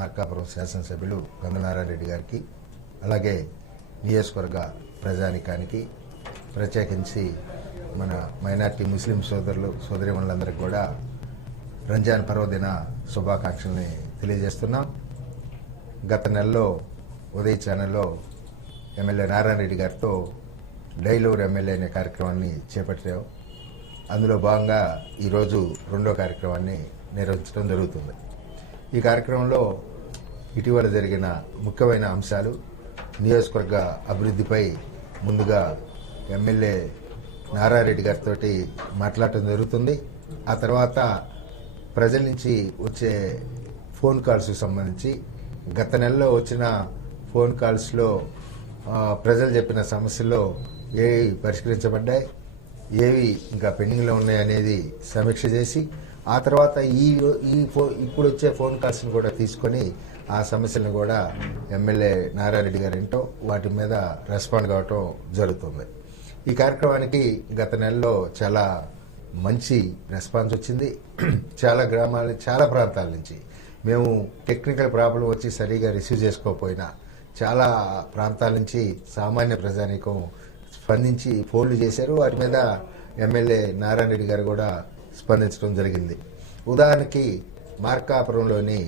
మార్కాపురం శాసనసభ్యులు గంగనారాయణ రెడ్డి గారికి, అలాగే నియోజకవర్గ ప్రజానికానికి, ప్రత్యేకించి మన మైనార్టీ ముస్లిం సోదరిమణులందరికీ కూడా రంజాన్ పర్వదిన శుభాకాంక్షల్ని తెలియజేస్తున్నాం. గత నెలలో ఉదయ్ ఛానల్లో ఎమ్మెల్యే నారాయణ రెడ్డి గారితో డైలూర్ ఎమ్మెల్యే అనే కార్యక్రమాన్ని చేపట్టాం. అందులో భాగంగా ఈరోజు రెండో కార్యక్రమాన్ని నిర్వహించడం జరుగుతుంది. ఈ కార్యక్రమంలో ఇటీవల జరిగిన ముఖ్యమైన అంశాలు, నియోజకవర్గ అభివృద్ధిపై ముందుగా ఎమ్మెల్యే నారాయణ రెడ్డి గారితో మాట్లాడటం జరుగుతుంది. ఆ తర్వాత ప్రజల నుంచి వచ్చే ఫోన్ కాల్స్కి సంబంధించి గత నెలలో వచ్చిన ఫోన్ కాల్స్లో ప్రజలు చెప్పిన సమస్యల్లో ఏవి పరిష్కరించబడ్డాయి, ఏవి ఇంకా పెండింగ్లో ఉన్నాయి అనేది సమీక్ష చేసి, ఆ తర్వాత ఇప్పుడు వచ్చే ఫోన్ కాల్స్ని కూడా తీసుకొని ఆ సమస్యలను కూడా ఎమ్మెల్యే నారాయణ రెడ్డి గారు ఏంటో వాటి మీద రెస్పాండ్ కావటం జరుగుతుంది. ఈ కార్యక్రమానికి గత నెలలో చాలా మంచి రెస్పాన్స్ వచ్చింది. చాలా గ్రామాల, చాలా ప్రాంతాల నుంచి మేము టెక్నికల్ ప్రాబ్లం వచ్చి సరిగా రిసీవ్ చేసుకోకపోయినా చాలా ప్రాంతాల నుంచి సామాన్య ప్రజానీకం స్పందించి ఫోన్లు చేశారు. వాటి మీద ఎమ్మెల్యే నారాయణ రెడ్డి గారు కూడా స్పందించడం జరిగింది. ఉదాహరణకి మార్కాపురంలోని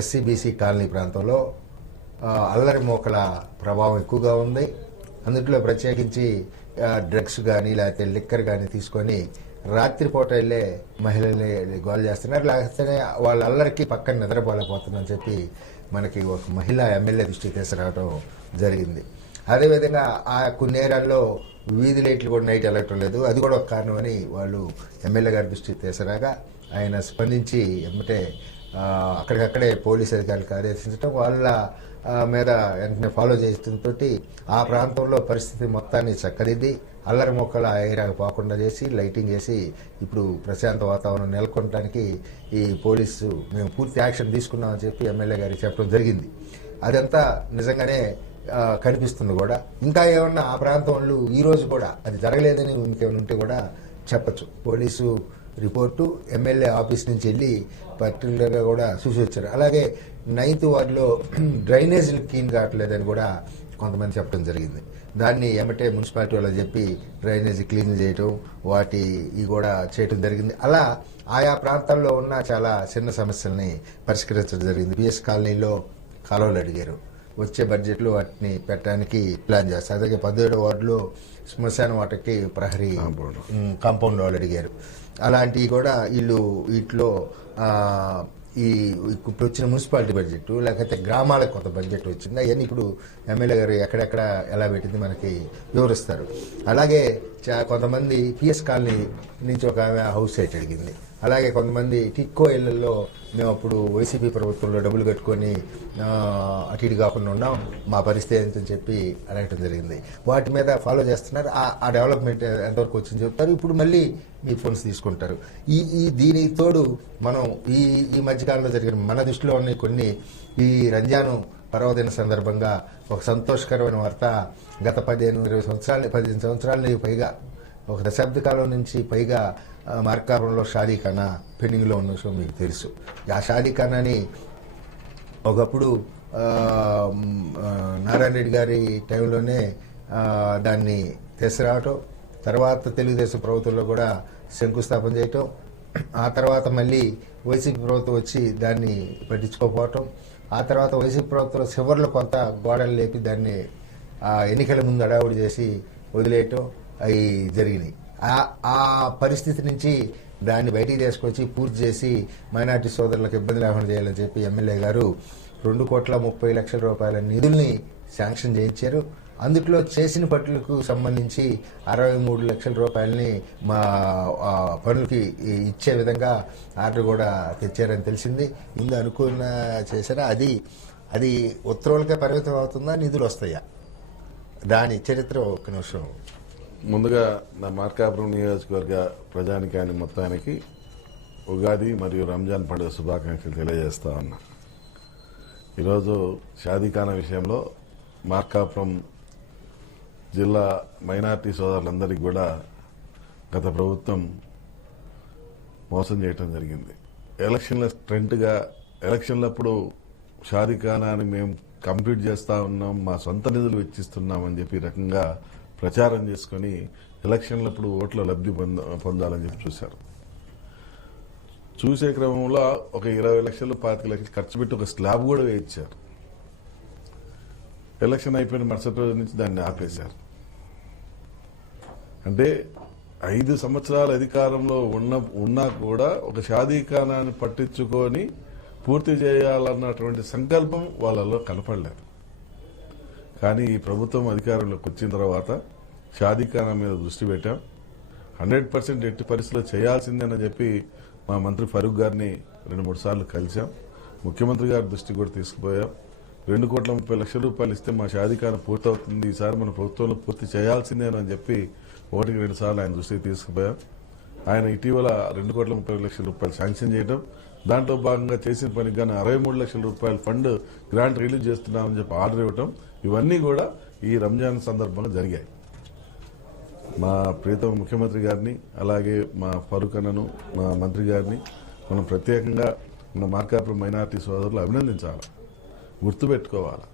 ఎస్సీబీసీ కాలనీ ప్రాంతంలో అల్లరి మోకల ప్రభావం ఎక్కువగా ఉంది. అందులో ప్రత్యేకించి డ్రగ్స్ కానీ లేకపోతే లిక్కర్ కానీ తీసుకొని రాత్రిపూట వెళ్ళే మహిళల్ని గోల్ చేస్తున్నారు. లేకపోతే వాళ్ళ అల్లరికి పక్కన నిద్రపోలేకపోతుందని చెప్పి మనకి ఒక మహిళ ఎమ్మెల్యే దృష్టికి తీసుకురావడం జరిగింది. అదేవిధంగా ఆ కొన్ని ఏరియాల్లో వీధి లైట్లు కూడా నైట్ వెళ్ళటం లేదు, అది కూడా ఒక కారణమని వాళ్ళు ఎమ్మెల్యే గారి దృష్టికి తీసుకురాగా ఆయన స్పందించి ఎమ్మటే అక్కడికక్కడే పోలీస్ అధికారులకు ఆదేశించడం, వాళ్ళ మీద వెంటనే ఫాలో చేయడంతో ఆ ప్రాంతంలో పరిస్థితి మొత్తాన్ని చక్కదిద్ది అల్లరి మొక్కల ఏరియాకు పోకుండా చేసి లైటింగ్ చేసి ఇప్పుడు ప్రశాంత వాతావరణం నెలకొనడానికి ఈ పోలీసు మేము పూర్తి యాక్షన్ తీసుకున్నామని చెప్పి ఎమ్మెల్యే గారికి చెప్పడం జరిగింది. అదంతా నిజంగానే కనిపిస్తుంది కూడా. ఇంకా ఏమన్నా ఆ ప్రాంతం వాళ్ళు ఈరోజు కూడా అది జరగలేదని ఇంకేమైనా ఉంటే కూడా చెప్పచ్చు. పోలీసు రిపోర్టు ఎమ్మెల్యే ఆఫీస్ నుంచి వెళ్ళి పర్టికులర్గా కూడా చూసి వచ్చారు. అలాగే 9th వార్డులో డ్రైనేజీలు క్లీన్ కావట్లేదని కూడా కొంతమంది చెప్పడం జరిగింది. దాన్ని ఏమంటే మున్సిపాలిటీ వాళ్ళు చెప్పి డ్రైనేజీ క్లీన్ చేయటం, వాటి ఇవి కూడా చేయటం జరిగింది. అలా ఆయా ప్రాంతాల్లో ఉన్న చాలా చిన్న సమస్యల్ని పరిష్కరించడం జరిగింది. పిఎస్ కాలనీలో కాలువలు అడిగారు, వచ్చే బడ్జెట్లో వాటిని పెట్టడానికి ప్లాన్ చేస్తారు. అలాగే 17వ వార్డులో శ్మశాన వాటికి ప్రహరీ కాంపౌండ్ వాళ్ళు అడిగారు. అలాంటివి కూడా వీటిలో ఇప్పుడు వచ్చిన మున్సిపాలిటీ బడ్జెట్ లేకపోతే గ్రామాలకు కొంత బడ్జెట్ వచ్చింది. అవన్నీ ఇప్పుడు ఎమ్మెల్యే గారు ఎక్కడెక్కడ ఎలా పెట్టింది మనకి వివరిస్తారు. అలాగే కొంతమంది పిఎస్ కాలనీ నుంచి ఒక ఆమె హౌస్ సైట్ అడిగింది. అలాగే కొంతమంది టిక్కో ఇళ్లలో మేము అప్పుడు వైసీపీ ప్రభుత్వంలో డబ్బులు కట్టుకొని అటు ఇటు కాకుండా ఉన్నాం, మా పరిస్థితి ఏంటని చెప్పి అడగటం జరిగింది. వాటి మీద ఫాలో చేస్తున్నారు. ఆ డెవలప్మెంట్ ఎంతవరకు వచ్చింది చెప్తారు. ఇప్పుడు మళ్ళీ మీ ఫోన్స్ తీసుకుంటారు. దీనికి తోడు మనం ఈ మధ్యకాలంలో జరిగిన మన దృష్టిలో ఉన్న కొన్ని ఈ రంజాను పర్వదిన సందర్భంగా ఒక సంతోషకరమైన వార్త. గత 15 సంవత్సరాల పైగా, ఒక దశాబ్ద కాలం నుంచి పైగా మార్కాపురంలో షాదీఖానా పెండింగ్లో ఉన్న విషయం మీకు తెలుసు. ఆ షాదీఖానాని ఒకప్పుడు నారాయణ రెడ్డి గారి టైంలోనే దాన్ని తీసుకురావటం, తర్వాత తెలుగుదేశం ప్రభుత్వంలో కూడా శంకుస్థాపన చేయటం, ఆ తర్వాత మళ్ళీ వైసీపీ ప్రభుత్వం వచ్చి దాన్ని పట్టించుకోకపోవటం, ఆ తర్వాత వైసీపీ ప్రభుత్వంలో చివరిలో కొంత గోడలు లేపి దాన్ని ఎన్నికల ముందు అడావుడి చేసి వదిలేయటం అవి జరిగినాయి. ఆ పరిస్థితి నుంచి దాన్ని బయటికి తీసుకొచ్చి పూర్తి చేసి మైనార్టీ సోదరులకు ఇబ్బంది లేకుండా చేయాలని చెప్పి ఎమ్మెల్యే గారు 2,30,00,000 రూపాయల నిధుల్ని శాంక్షన్ చేయించారు. అందుట్లో చేసిన పనులకు సంబంధించి 63 లక్షల రూపాయలని మా పనులకి ఇచ్చే విధంగా ఆర్డర్ కూడా తెచ్చారని తెలిసింది. ముందు అనుకున్న చేశారా, అది ఉత్తర్వులకే పరిమితం అవుతుందా, నిధులు వస్తాయా? దాని చరిత్ర ఒక్క నిమిషం. ముందుగా నా మార్కాపురం నియోజకవర్గ ప్రజానికాన్ని మొత్తానికి ఉగాది మరియు రంజాన్ పండుగ శుభాకాంక్షలు తెలియజేస్తా ఉన్నా. ఈరోజు షాదీఖానా విషయంలో మార్కాపురం జిల్లా మైనార్టీ సోదరులందరికీ కూడా గత ప్రభుత్వం మోసం చేయటం జరిగింది. ఎలక్షన్ల ట్రెండ్గా ఎలక్షన్లప్పుడు షాదీఖానాని మేము కంప్లీట్ చేస్తా ఉన్నాం, మా సొంత నిధులు వెచ్చిస్తున్నాం అని చెప్పి ఈ రకంగా ప్రచారం చేసుకుని ఎలక్షన్లప్పుడు ఓట్ల లబ్ధి పొందాలని చెప్పి చూశారు. చూసే క్రమంలో ఒక 20 లక్షలు 25 లక్షలు ఖర్చు పెట్టి ఒక స్లాబ్ కూడా వేయించారు. ఎలక్షన్ అయిపోయిన మరుసటి రోజు నుంచి దాన్ని ఆపేశారు. అంటే 5 సంవత్సరాల అధికారంలో ఉన్నా కూడా ఒక షాదీఖానాన్ని పట్టించుకొని పూర్తి చేయాలన్నటువంటి సంకల్పం వాళ్ళలో కనపడలేదు. కానీ ఈ ప్రభుత్వం అధికారంలోకి వచ్చిన తర్వాత షాదీఖానా మీద దృష్టి పెట్టాం. 100% ఎట్టి పరిస్థితుల్లో చేయాల్సిందేనని చెప్పి మా మంత్రి ఫరూక్ గారిని 2-3 సార్లు కలిసాం. ముఖ్యమంత్రి గారి దృష్టికి కూడా తీసుకుపోయాం. 2,30,00,000 ఇస్తే మా షాదీఖానా పూర్తవుతుంది, ఈసారి మన ప్రభుత్వంలో పూర్తి చేయాల్సిందేనని చెప్పి 1-2 సార్లు ఆయన దృష్టికి తీసుకుపోయాం. ఆయన ఇటీవల 2,30,00,000 శాంక్షన్ చేయడం, దాంట్లో భాగంగా చేసిన పనికి గాను 63 లక్షల రూపాయల ఫండ్ గ్రాంట్ రిలీజ్ చేస్తున్నామని చెప్పి ఆర్డర్ ఇవ్వటం, ఇవన్నీ కూడా ఈ రంజాన్ సందర్భంగా జరిగాయి. మా ప్రీతమ ముఖ్యమంత్రి గారిని, అలాగే మా ఫరూక్ అన్నను, మా మంత్రి గారిని మనం ప్రత్యేకంగా మన మార్కాపురం మైనారిటీ సోదరులు అభినందించాలి, గుర్తుపెట్టుకోవాలి.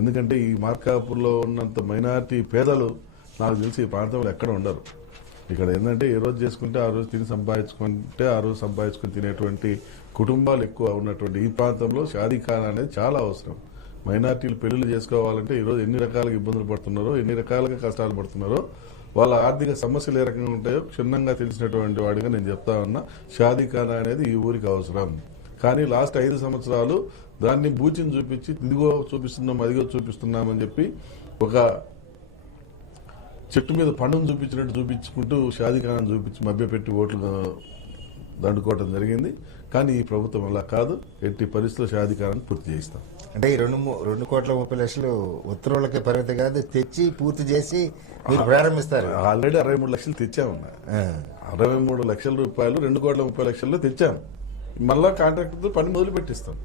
ఎందుకంటే ఈ మార్కాపురంలో ఉన్నంత మైనారిటీ పేదలు నాకు తెలిసి ఈ ప్రాంతంలో ఎక్కడ ఉండరు. ఇక్కడ ఏంటంటే ఏ రోజు చేసుకుంటే ఆ రోజు తిని సంపాదించుకుంటే ఆ రోజు సంపాదించుకుని తినేటువంటి కుటుంబాలు ఎక్కువ ఉన్నటువంటి ఈ ప్రాంతంలో షాదీఖానా అనేది చాలా అవసరం. మైనారిటీలు పెళ్లిళ్ళు చేసుకోవాలంటే ఈరోజు ఎన్ని రకాలుగా ఇబ్బందులు పడుతున్నారో, ఎన్ని రకాలుగా కష్టాలు పడుతున్నారో, వాళ్ళ ఆర్థిక సమస్యలు ఏ రకంగా ఉంటాయో క్షుణ్ణంగా తెలిసినటువంటి వాడిగా నేను చెప్తా ఉన్నా. షాదీఖానా అనేది ఈ ఊరికి అవసరం. కానీ లాస్ట్ 5 సంవత్సరాలు దాన్ని బూచిని చూపించి ఇదిగో చూపిస్తున్నాం, అదిగో చూపిస్తున్నామని చెప్పి ఒక చెట్టు మీద పండును చూపించినట్టు చూపించుకుంటూ షాదీఖానాను చూపించి మభ్యపెట్టి ఓట్లు దండుకోవటం జరిగింది. కానీ ఈ ప్రభుత్వం అలా కాదు, ఎట్టి పరిస్థితుల్లో షాదీఖానాన్ని పూర్తి చేయిస్తాం. అంటే ఈ 2,30,00,000 ఉత్తర్వులకే పరిమితి కాదు, తెచ్చి పూర్తి చేసి మీరు ప్రారంభిస్తారు. ఆల్రెడీ 63 లక్షలు తెచ్చామన్నా. 63 లక్షల రూపాయలు 2,30,00,000 తెచ్చాం. మళ్ళా కాంట్రాక్టర్తో పని మొదలు పెట్టిస్తాం.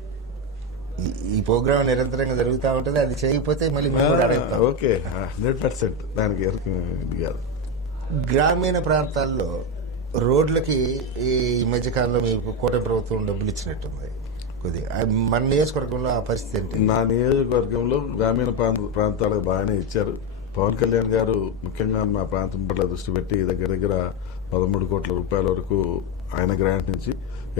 ఈ ప్రోగ్రామ్ నిరంతరంగా జరుగుతూ ఉంటుంది. అది చేయకపోతే మళ్ళీ మేము కూడా అడుగుతాం. ఓకే, 100% దానికి ఇది కాదు. గ్రామీణ ప్రాంతాల్లో రోడ్లకి ఈ మధ్యకాలంలో మీకు కూటమి ప్రభుత్వం డబ్బులు ఇచ్చినట్టుంది కొద్దిగా. మన నియోజకవర్గంలో ఆ పరిస్థితి ఏంటి? నా నియోజకవర్గంలో గ్రామీణ ప్రాంతాలకు బాగానే ఇచ్చారు. పవన్ కళ్యాణ్ గారు ముఖ్యంగా మా ప్రాంతం పట్ల దృష్టి పెట్టి దగ్గర దగ్గర 13 కోట్ల రూపాయల వరకు ఆయన గ్రాంట్ నుంచి,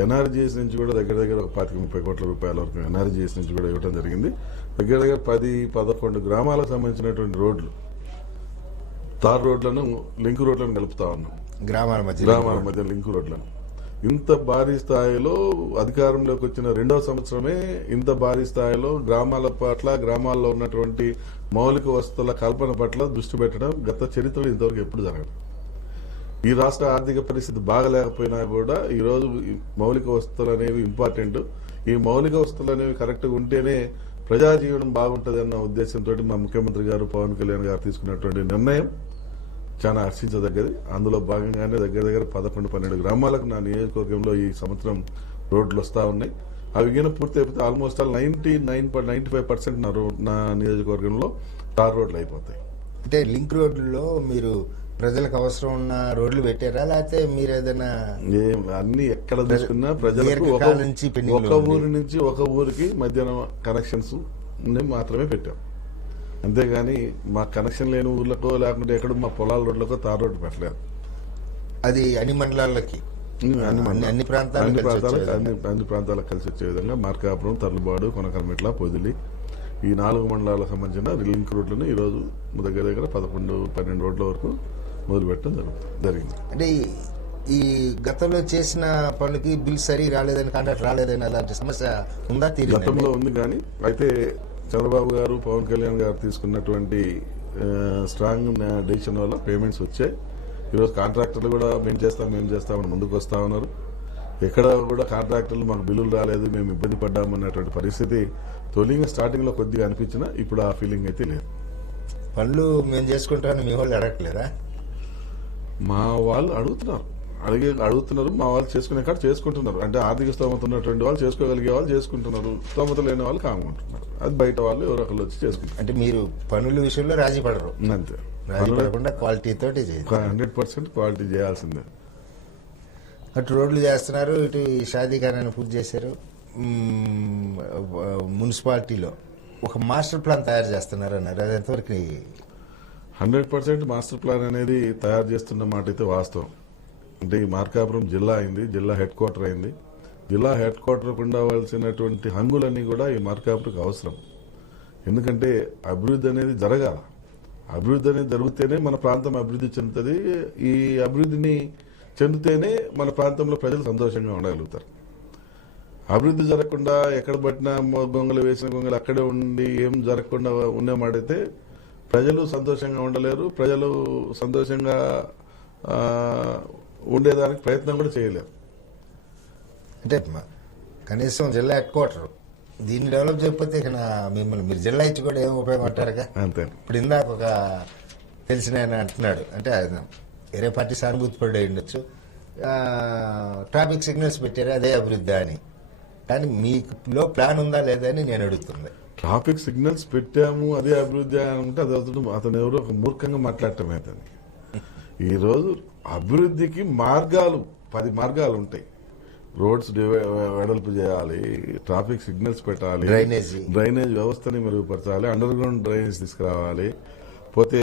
ఎన్ఆర్జీఎస్ నుంచి కూడా దగ్గర దగ్గర 25-30 కోట్ల రూపాయల వరకు ఎన్ఆర్జీఎస్ నుంచి కూడా ఇవ్వడం జరిగింది. దగ్గర దగ్గర 10-11 గ్రామాలకు సంబంధించినటువంటి రోడ్లు, తార్ రోడ్లను, లింక్ రోడ్లను కలుపుతా ఉన్నాం. గ్రామాల మధ్య లింక్ రోడ్లను ఇంత భారీ స్థాయిలో అధికారంలోకి వచ్చిన 2వ సంవత్సరమే ఇంత భారీ స్థాయిలో గ్రామాల పట్ల, గ్రామాల్లో ఉన్నటువంటి మౌలిక వసతుల కల్పన పట్ల దృష్టి పెట్టడం గత చరిత్రలో ఇంతవరకు ఎప్పుడు జరగదు. ఈ రాష్ట్ర ఆర్థిక పరిస్థితి బాగలేకపోయినా కూడా ఈరోజు మౌలిక వసతులు అనేవి ఇంపార్టెంట్. ఈ మౌలిక వసతులు అనేవి కరెక్ట్గా ఉంటేనే ప్రజా జీవనం బాగుంటుంది అన్న ఉద్దేశంతో మా ముఖ్యమంత్రి గారు పవన్ కళ్యాణ్ గారు తీసుకున్నటువంటి నిర్ణయం చాలా హర్షించదగ్గది. అందులో భాగంగానే దగ్గర దగ్గర 11-12 గ్రామాలకు నా నియోజకవర్గంలో ఈ సంవత్సరం రోడ్లు వస్తూ ఉన్నాయి. అవి గిన పూర్తి అయిపోతే ఆల్మోస్ట్ 99.95% నా నియోజకవర్గంలో తార్ రోడ్లు అయిపోతాయి. అంటే లింక్ రోడ్లలో మీరు ప్రజలకు అవసరం ఉన్న రోడ్లు పెట్టారా, లేకపోతే మీరు ఏదైనా? అన్ని ఎక్కడ చూసుకున్నా ప్రజలకు ఒక ఊరి నుంచి ఒక ఊరికి మధ్యాహ్నం కనెక్షన్స్ మాత్రమే పెట్టాం. అంతేగాని మా కనెక్షన్ లేని ఊర్లకో లేకుంటే ఎక్కడ మా పొలాల రోడ్లకో తార్ రోడ్డు పెట్టలేదు. అది అన్ని మండలాలకి, అన్ని ప్రాంతాలకు కలిసి వచ్చే విధంగా మార్కాపురం, తర్లుబాడు, కొనకరమెట్ల, పొదిలి ఈ 4 మండలాలకు సంబంధించిన లింక్ రోడ్లను ఈరోజు దగ్గర దగ్గర 11-12 రోడ్ల వరకు మొదలు పెట్టడం జరిగింది. అంటే ఈ గతంలో చేసిన పనులకి బిల్ సరి రాలేదని, కాంట్రాక్ట్ రాలేదని అలాంటి సమస్య ఉందా? గతంలో ఉంది, కానీ అయితే చంద్రబాబు గారు, పవన్ కళ్యాణ్ గారు తీసుకున్నటువంటి స్ట్రాంగ్ డెసిషన్ వల్ల పేమెంట్స్ వచ్చాయి. ఈరోజు కాంట్రాక్టర్లు కూడా మేము చేస్తామని ముందుకు వస్తా ఉన్నారు. ఎక్కడ కూడా కాంట్రాక్టర్లు మాకు బిల్లులు రాలేదు, మేము ఇబ్బంది పడ్డామన్నటువంటి పరిస్థితి తొలిగా స్టార్టింగ్ లో కొద్దిగా అనిపించినా ఇప్పుడు ఆ ఫీలింగ్ అయితే లేదు. పనులు మేము చేసుకుంటామని మీ వాళ్ళు అడగట్లేదా? మా వాళ్ళు అడుగుతున్నారు, మా వాళ్ళు చేసుకునే కాడ చేసుకుంటున్నారు. అంటే ఆర్థిక స్తోమత ఉన్నటువంటి వాళ్ళు, చేసుకోగలిగే వాళ్ళు చేసుకుంటున్నారు, స్తోమత లేని వాళ్ళు కాముకుంటున్నారు. అది బయట వాళ్ళు ఎవరో ఒకళ్ళు వచ్చి చేసుకుంటారు. అంటే మీరు పనుల విషయంలో రాజీ పడరు? అంతే, రాజీ పడకుండా క్వాలిటీ తోటి 100% క్వాలిటీ చేయాల్సిందే. అటు రోడ్లు చేస్తున్నారు, ఇటు షాదీఖానాన్ని పూర్తి చేశారు. మున్సిపాలిటీలో ఒక మాస్టర్ ప్లాన్ తయారు చేస్తున్నారు అన్నారు, అది ఎంతవరకు 100% మాస్టర్ ప్లాన్ అనేది తయారు చేస్తున్న మాట అయితే వాస్తవం. అంటే ఈ మార్కాపురం జిల్లా అయింది, జిల్లా హెడ్ క్వార్టర్ అయింది. జిల్లా హెడ్ క్వార్టర్కు ఉండవలసినటువంటి హంగులన్నీ కూడా ఈ మార్కాపురంకి అవసరం. ఎందుకంటే అభివృద్ధి అనేది జరగాల. అభివృద్ధి అనేది జరిగితేనే మన ప్రాంతం అభివృద్ధి చెందుతుంది. ఈ అభివృద్ధిని చెందితేనే మన ప్రాంతంలో ప్రజలు సంతోషంగా ఉండగలుగుతారు. అభివృద్ధి జరగకుండా ఎక్కడ పట్టినా గొంగలు వేసిన గొంగలు అక్కడే ఉండి ఏం జరగకుండా ఉండేమాడైతే ప్రజలు సంతోషంగా ఉండలేరు. ప్రజలు సంతోషంగా ఉండేదానికి ప్రయత్నం కూడా చేయలేరు. అంటే కనీసం జిల్లా హెడ్ క్వార్టర్ దీన్ని డెవలప్ చేయకపోతే ఇక మిమ్మల్ని మీరు జిల్లా ఇచ్చి కూడా ఏం ఉపయోగపడతారుగా. అంతే. ఇప్పుడు ఇందాక ఒక తెలిసిన ఆయన అంటున్నాడు, అంటే ఆయన వేరే పార్టీ సానుభూతి పడి ఉండొచ్చు, ట్రాఫిక్ సిగ్నల్స్ పెట్టారు అదే అభివృద్ధి అని. కానీ మీలో ప్లాన్ ఉందా లేదా అని నేను అడుగుతుంది. ట్రాఫిక్ సిగ్నల్స్ పెట్టాము అదే అభివృద్ధి అంటే అది అతను ఎవరో ఒక మూర్ఖంగా మాట్లాడటం అతను. ఈరోజు అభివృద్ధికి మార్గాలు 10 మార్గాలు ఉంటాయి. రోడ్స్ వెడల్పు చేయాలి, ట్రాఫిక్ సిగ్నల్స్ పెట్టాలి, డ్రైనేజ్ వ్యవస్థని మెరుగుపరచాలి, అండర్ గ్రౌండ్ డ్రైనేజ్ తీసుకురావాలి, పోతే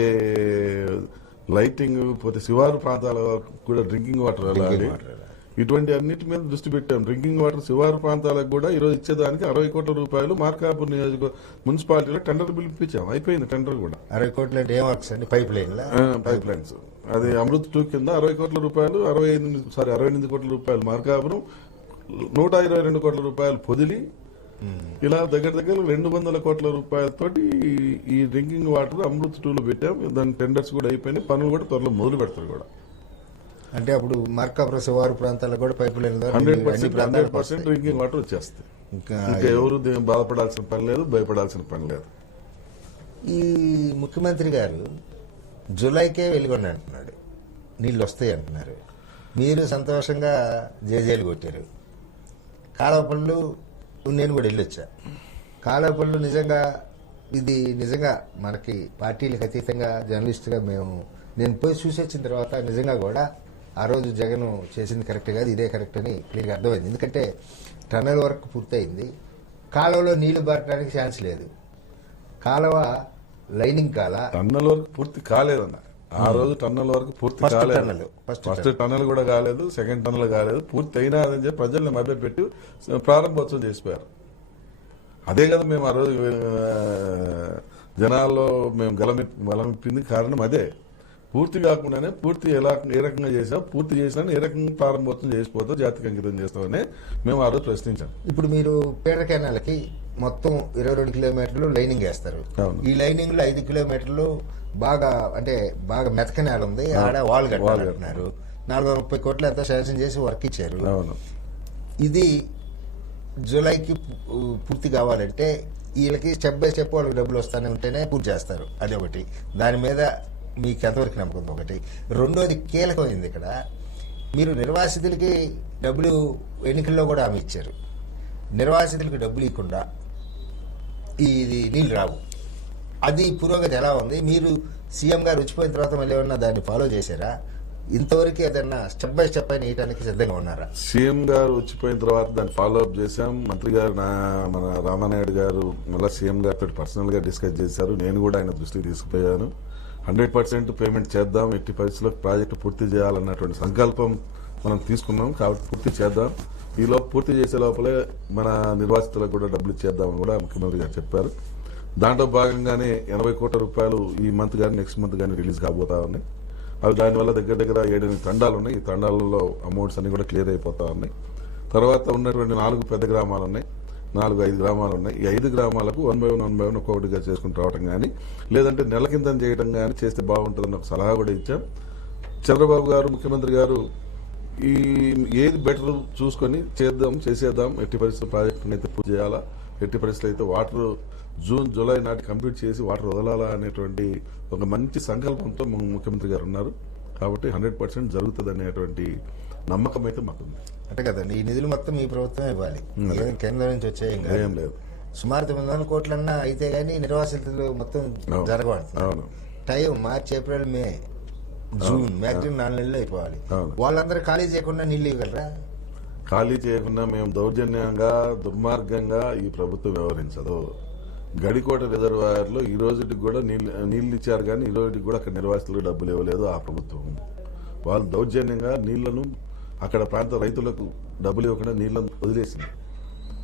లైటింగ్, పోతే శివారు ప్రాంతాల వరకు కూడా డ్రింకింగ్ వాటర్ వెళ్ళాలి. ఇటువంటి అన్నిటి మీద దృష్టి పెట్టాం. డ్రింకింగ్ వాటర్ శివారు ప్రాంతాలకు కూడా ఈరోజు ఇచ్చేదానికి 60 కోట్ల రూపాయలు మార్కాపూర్ నియోజక మున్సిపాలిటీలో టెండర్ పిలిపించాం. అయిపోయింది టెండర్ కూడా. 60 కోట్లు అంటే ఏం వర్క్స్ అండి? Pipe lines. అది అమృత్ 2 కింద 60 కోట్ల రూపాయలు, 68 కోట్ల రూపాయలు మార్కాపురం, 122 కోట్ల రూపాయలు పొదిలి, ఇలా దగ్గర 200 కోట్ల రూపాయలతోటి ఈ డ్రింకింగ్ వాటర్ అమృత్ 2లో పెట్టాం. దాని టెండర్స్ కూడా అయిపోయినాయి, పనులు కూడా త్వరలో మొదలు పెడతారు కూడా. అంటే అప్పుడు మార్కాపురం శివారు ప్రాంతాలకు కూడా పైపు లైన్ 100% డ్రింకింగ్ వాటర్ వచ్చేస్తాయి. ఇంకా ఎవరు బాధపడాల్సిన పని లేదు, భయపడాల్సిన పని లేదు. ఈ ముఖ్యమంత్రి గారు జూలైకే వెలుగొండ అంటున్నాడు, నీళ్ళు వస్తాయి అంటున్నారు. మీరు సంతోషంగా జేజేలు కొట్టారు. కాలువ పనులు నేను కూడా వెళ్ళొచ్చా. కాలువ పనులు నిజంగా మనకి పార్టీలకు అతీతంగా జర్నలిస్ట్గా నేను పోయి చూసి వచ్చిన తర్వాత నిజంగా కూడా ఆ రోజు జగన్ చేసింది కరెక్ట్ కాదు, ఇదే కరెక్ట్ అని క్లియర్గా అర్థమైంది. ఎందుకంటే టన్నెల్ వర్క్ పూర్తయింది, కాలువలో నీళ్లు బారడానికి ఛాన్స్ లేదు. కాలువ లైనింగ్ టన్నెల్ వర్క్ పూర్తి కాలేదన్న. ఆ రోజు టన్నెల్ వరకు పూర్తి కాలేదు. ఫస్ట్ టన్నెల్ కూడా కాలేదు, సెకండ్ టన్నెల్ కాలేదు. పూర్తి అయినా అని చెప్పి ప్రజల్ని మభ్యపెట్టి ప్రారంభోత్సవం చేసిపోయారు. అదే కదా మేము ఆ రోజు జనాల్లో మేము గలమిప్పింది కారణం అదే. పూర్తి కాకుండానే పూర్తి ఏ రకంగా చేసాం, పూర్తి చేసినా ఏ రకంగా ప్రారంభోత్సవం చేసిపోతాం, జాతికి అంకితం చేస్తామని మేము ఆ రోజు ప్రశ్నించాం. ఇప్పుడు మీరు పేడ కెనాల్కి మొత్తం 22 కిలోమీటర్లు లైనింగ్ వేస్తారు. ఈ లైనింగ్ లో 5 కిలోమీటర్లు బాగా మెతక నేల ఉంది, ఆడ వాల్ కట్టారు. 430 కోట్లు ఎంతో శాంక్షన్ చేసి వర్క్ ఇచ్చారు. ఇది జూలైకి పూర్తి కావాలంటే వీళ్ళకి స్టెప్ బై స్టెప్ వాళ్ళకి డబ్బులు వస్తానే ఉంటేనే పూర్తి చేస్తారు. అది ఒకటి. దాని మీద మీకు ఎంతవరకు నమ్మకం? ఒకటి. రెండోది కీలకమైంది ఇక్కడ, మీరు నిర్వాసితులకి డబ్బులు ఎన్నికల్లో కూడా హామీ ఇచ్చారు. నిర్వాసితులకి డబ్బులు ఇవ్వకుండా ఇది నీళ్ళు రావు. అది పురోగతి ఎలా ఉంది? మీరు సీఎం గారు వచ్చిపోయిన తర్వాత మళ్ళీ ఏమన్నా దాన్ని ఫాలో చేశారా? ఇంతవరకు ఏదన్నా స్టెప్ బై స్టెప్ అయిన వేయడానికి సిద్ధంగా ఉన్నారా? సీఎం గారు వచ్చిపోయిన తర్వాత దాన్ని ఫాలో అప్ చేశాం. మంత్రి గారు మన రామానాయుడు గారు మళ్ళీ సీఎం గారితో పర్సనల్ గా డిస్కస్ చేశారు. నేను కూడా ఆయన దృష్టికి తీసుకుపోయాను. 100% పేమెంట్ చేద్దాం, ఎట్టి పరిస్థితుల్లో ప్రాజెక్టు పూర్తి చేయాలన్నటువంటి సంకల్పం మనం తీసుకున్నాం. కాబట్టి పూర్తి చేద్దాం. ఈలోపు పూర్తి చేసే లోపలే మన నిర్వాసితులకు కూడా డబ్బులు ఇచ్చేద్దామని కూడా ముఖ్యమంత్రి గారు చెప్పారు. దాంట్లో భాగంగానే 80 కోట్ల రూపాయలు ఈ మంత్ కానీ నెక్స్ట్ మంత్ కానీ రిలీజ్ కాబోతా ఉన్నాయి. అవి దానివల్ల దగ్గర 7-8 తండాలు ఉన్నాయి. ఈ తండాలలో అమౌంట్స్ అన్ని కూడా క్లియర్ అయిపోతా ఉన్నాయి. తర్వాత ఉన్నటువంటి 4 పెద్ద గ్రామాలు ఉన్నాయి, 4-5 గ్రామాలు ఉన్నాయి. ఈ 5 గ్రామాలకు 1 by 1 ఒక్కొక్కటిగా చేసుకుని రావడం కానీ, లేదంటే నెల కింద చేయడం కానీ చేస్తే బాగుంటుందని ఒక సలహా కూడా ఇచ్చాం. చంద్రబాబు గారు ముఖ్యమంత్రి గారు ఏది బెటర్ చూసుకొని చేసేద్దాం, ఎట్టి పరిస్థితుల్లో ప్రాజెక్టుని అయితే పూర్తి చేయాలా, ఎట్టి పరిస్థితులు అయితే వాటర్ జూన్ జూలై నాటి కంప్లీట్ చేసి వాటర్ వదలాలా అనేటువంటి ఒక మంచి సంకల్పంతో ముఖ్యమంత్రి గారు ఉన్నారు. కాబట్టి 100% జరుగుతుంది అనేటువంటి నమ్మకం అయితే మాకుంది. అంటే కదండి, ఈ నిధులు మొత్తం ఈ ప్రభుత్వం ఇవ్వాలి, కేంద్రం నుంచి వచ్చేయం లేదు. సుమారు 900 కోట్లన్నా అయితే గానీ నిర్వాసితులు మొత్తం జరగవంటున్నారు. టైం మార్చి, ఏప్రిల్, మే, జూన్, మ్యాక్సిమం 4 నెలలు అయిపోవాలి. వాళ్ళందరూ ఖాళీ చేయకుండా నీళ్ళు ఇవ్వగలరా? ఖాళీ చేయకుండా మేము దౌర్జన్యంగా దుర్మార్గంగా ఈ ప్రభుత్వం వ్యవహరించదు. గడికోట రిజర్వాయర్లో ఈ రోజుకి కూడా నీళ్లు ఇచ్చారు, కానీ ఈ రోజుకి కూడా అక్కడ నిర్వాసితులకు డబ్బులు ఇవ్వలేదు ఆ ప్రభుత్వం. వాళ్ళు దౌర్జన్యంగా నీళ్లను అక్కడ ప్రాంత రైతులకు డబ్బులు ఇవ్వకుండా నీళ్లను వదిలేసింది.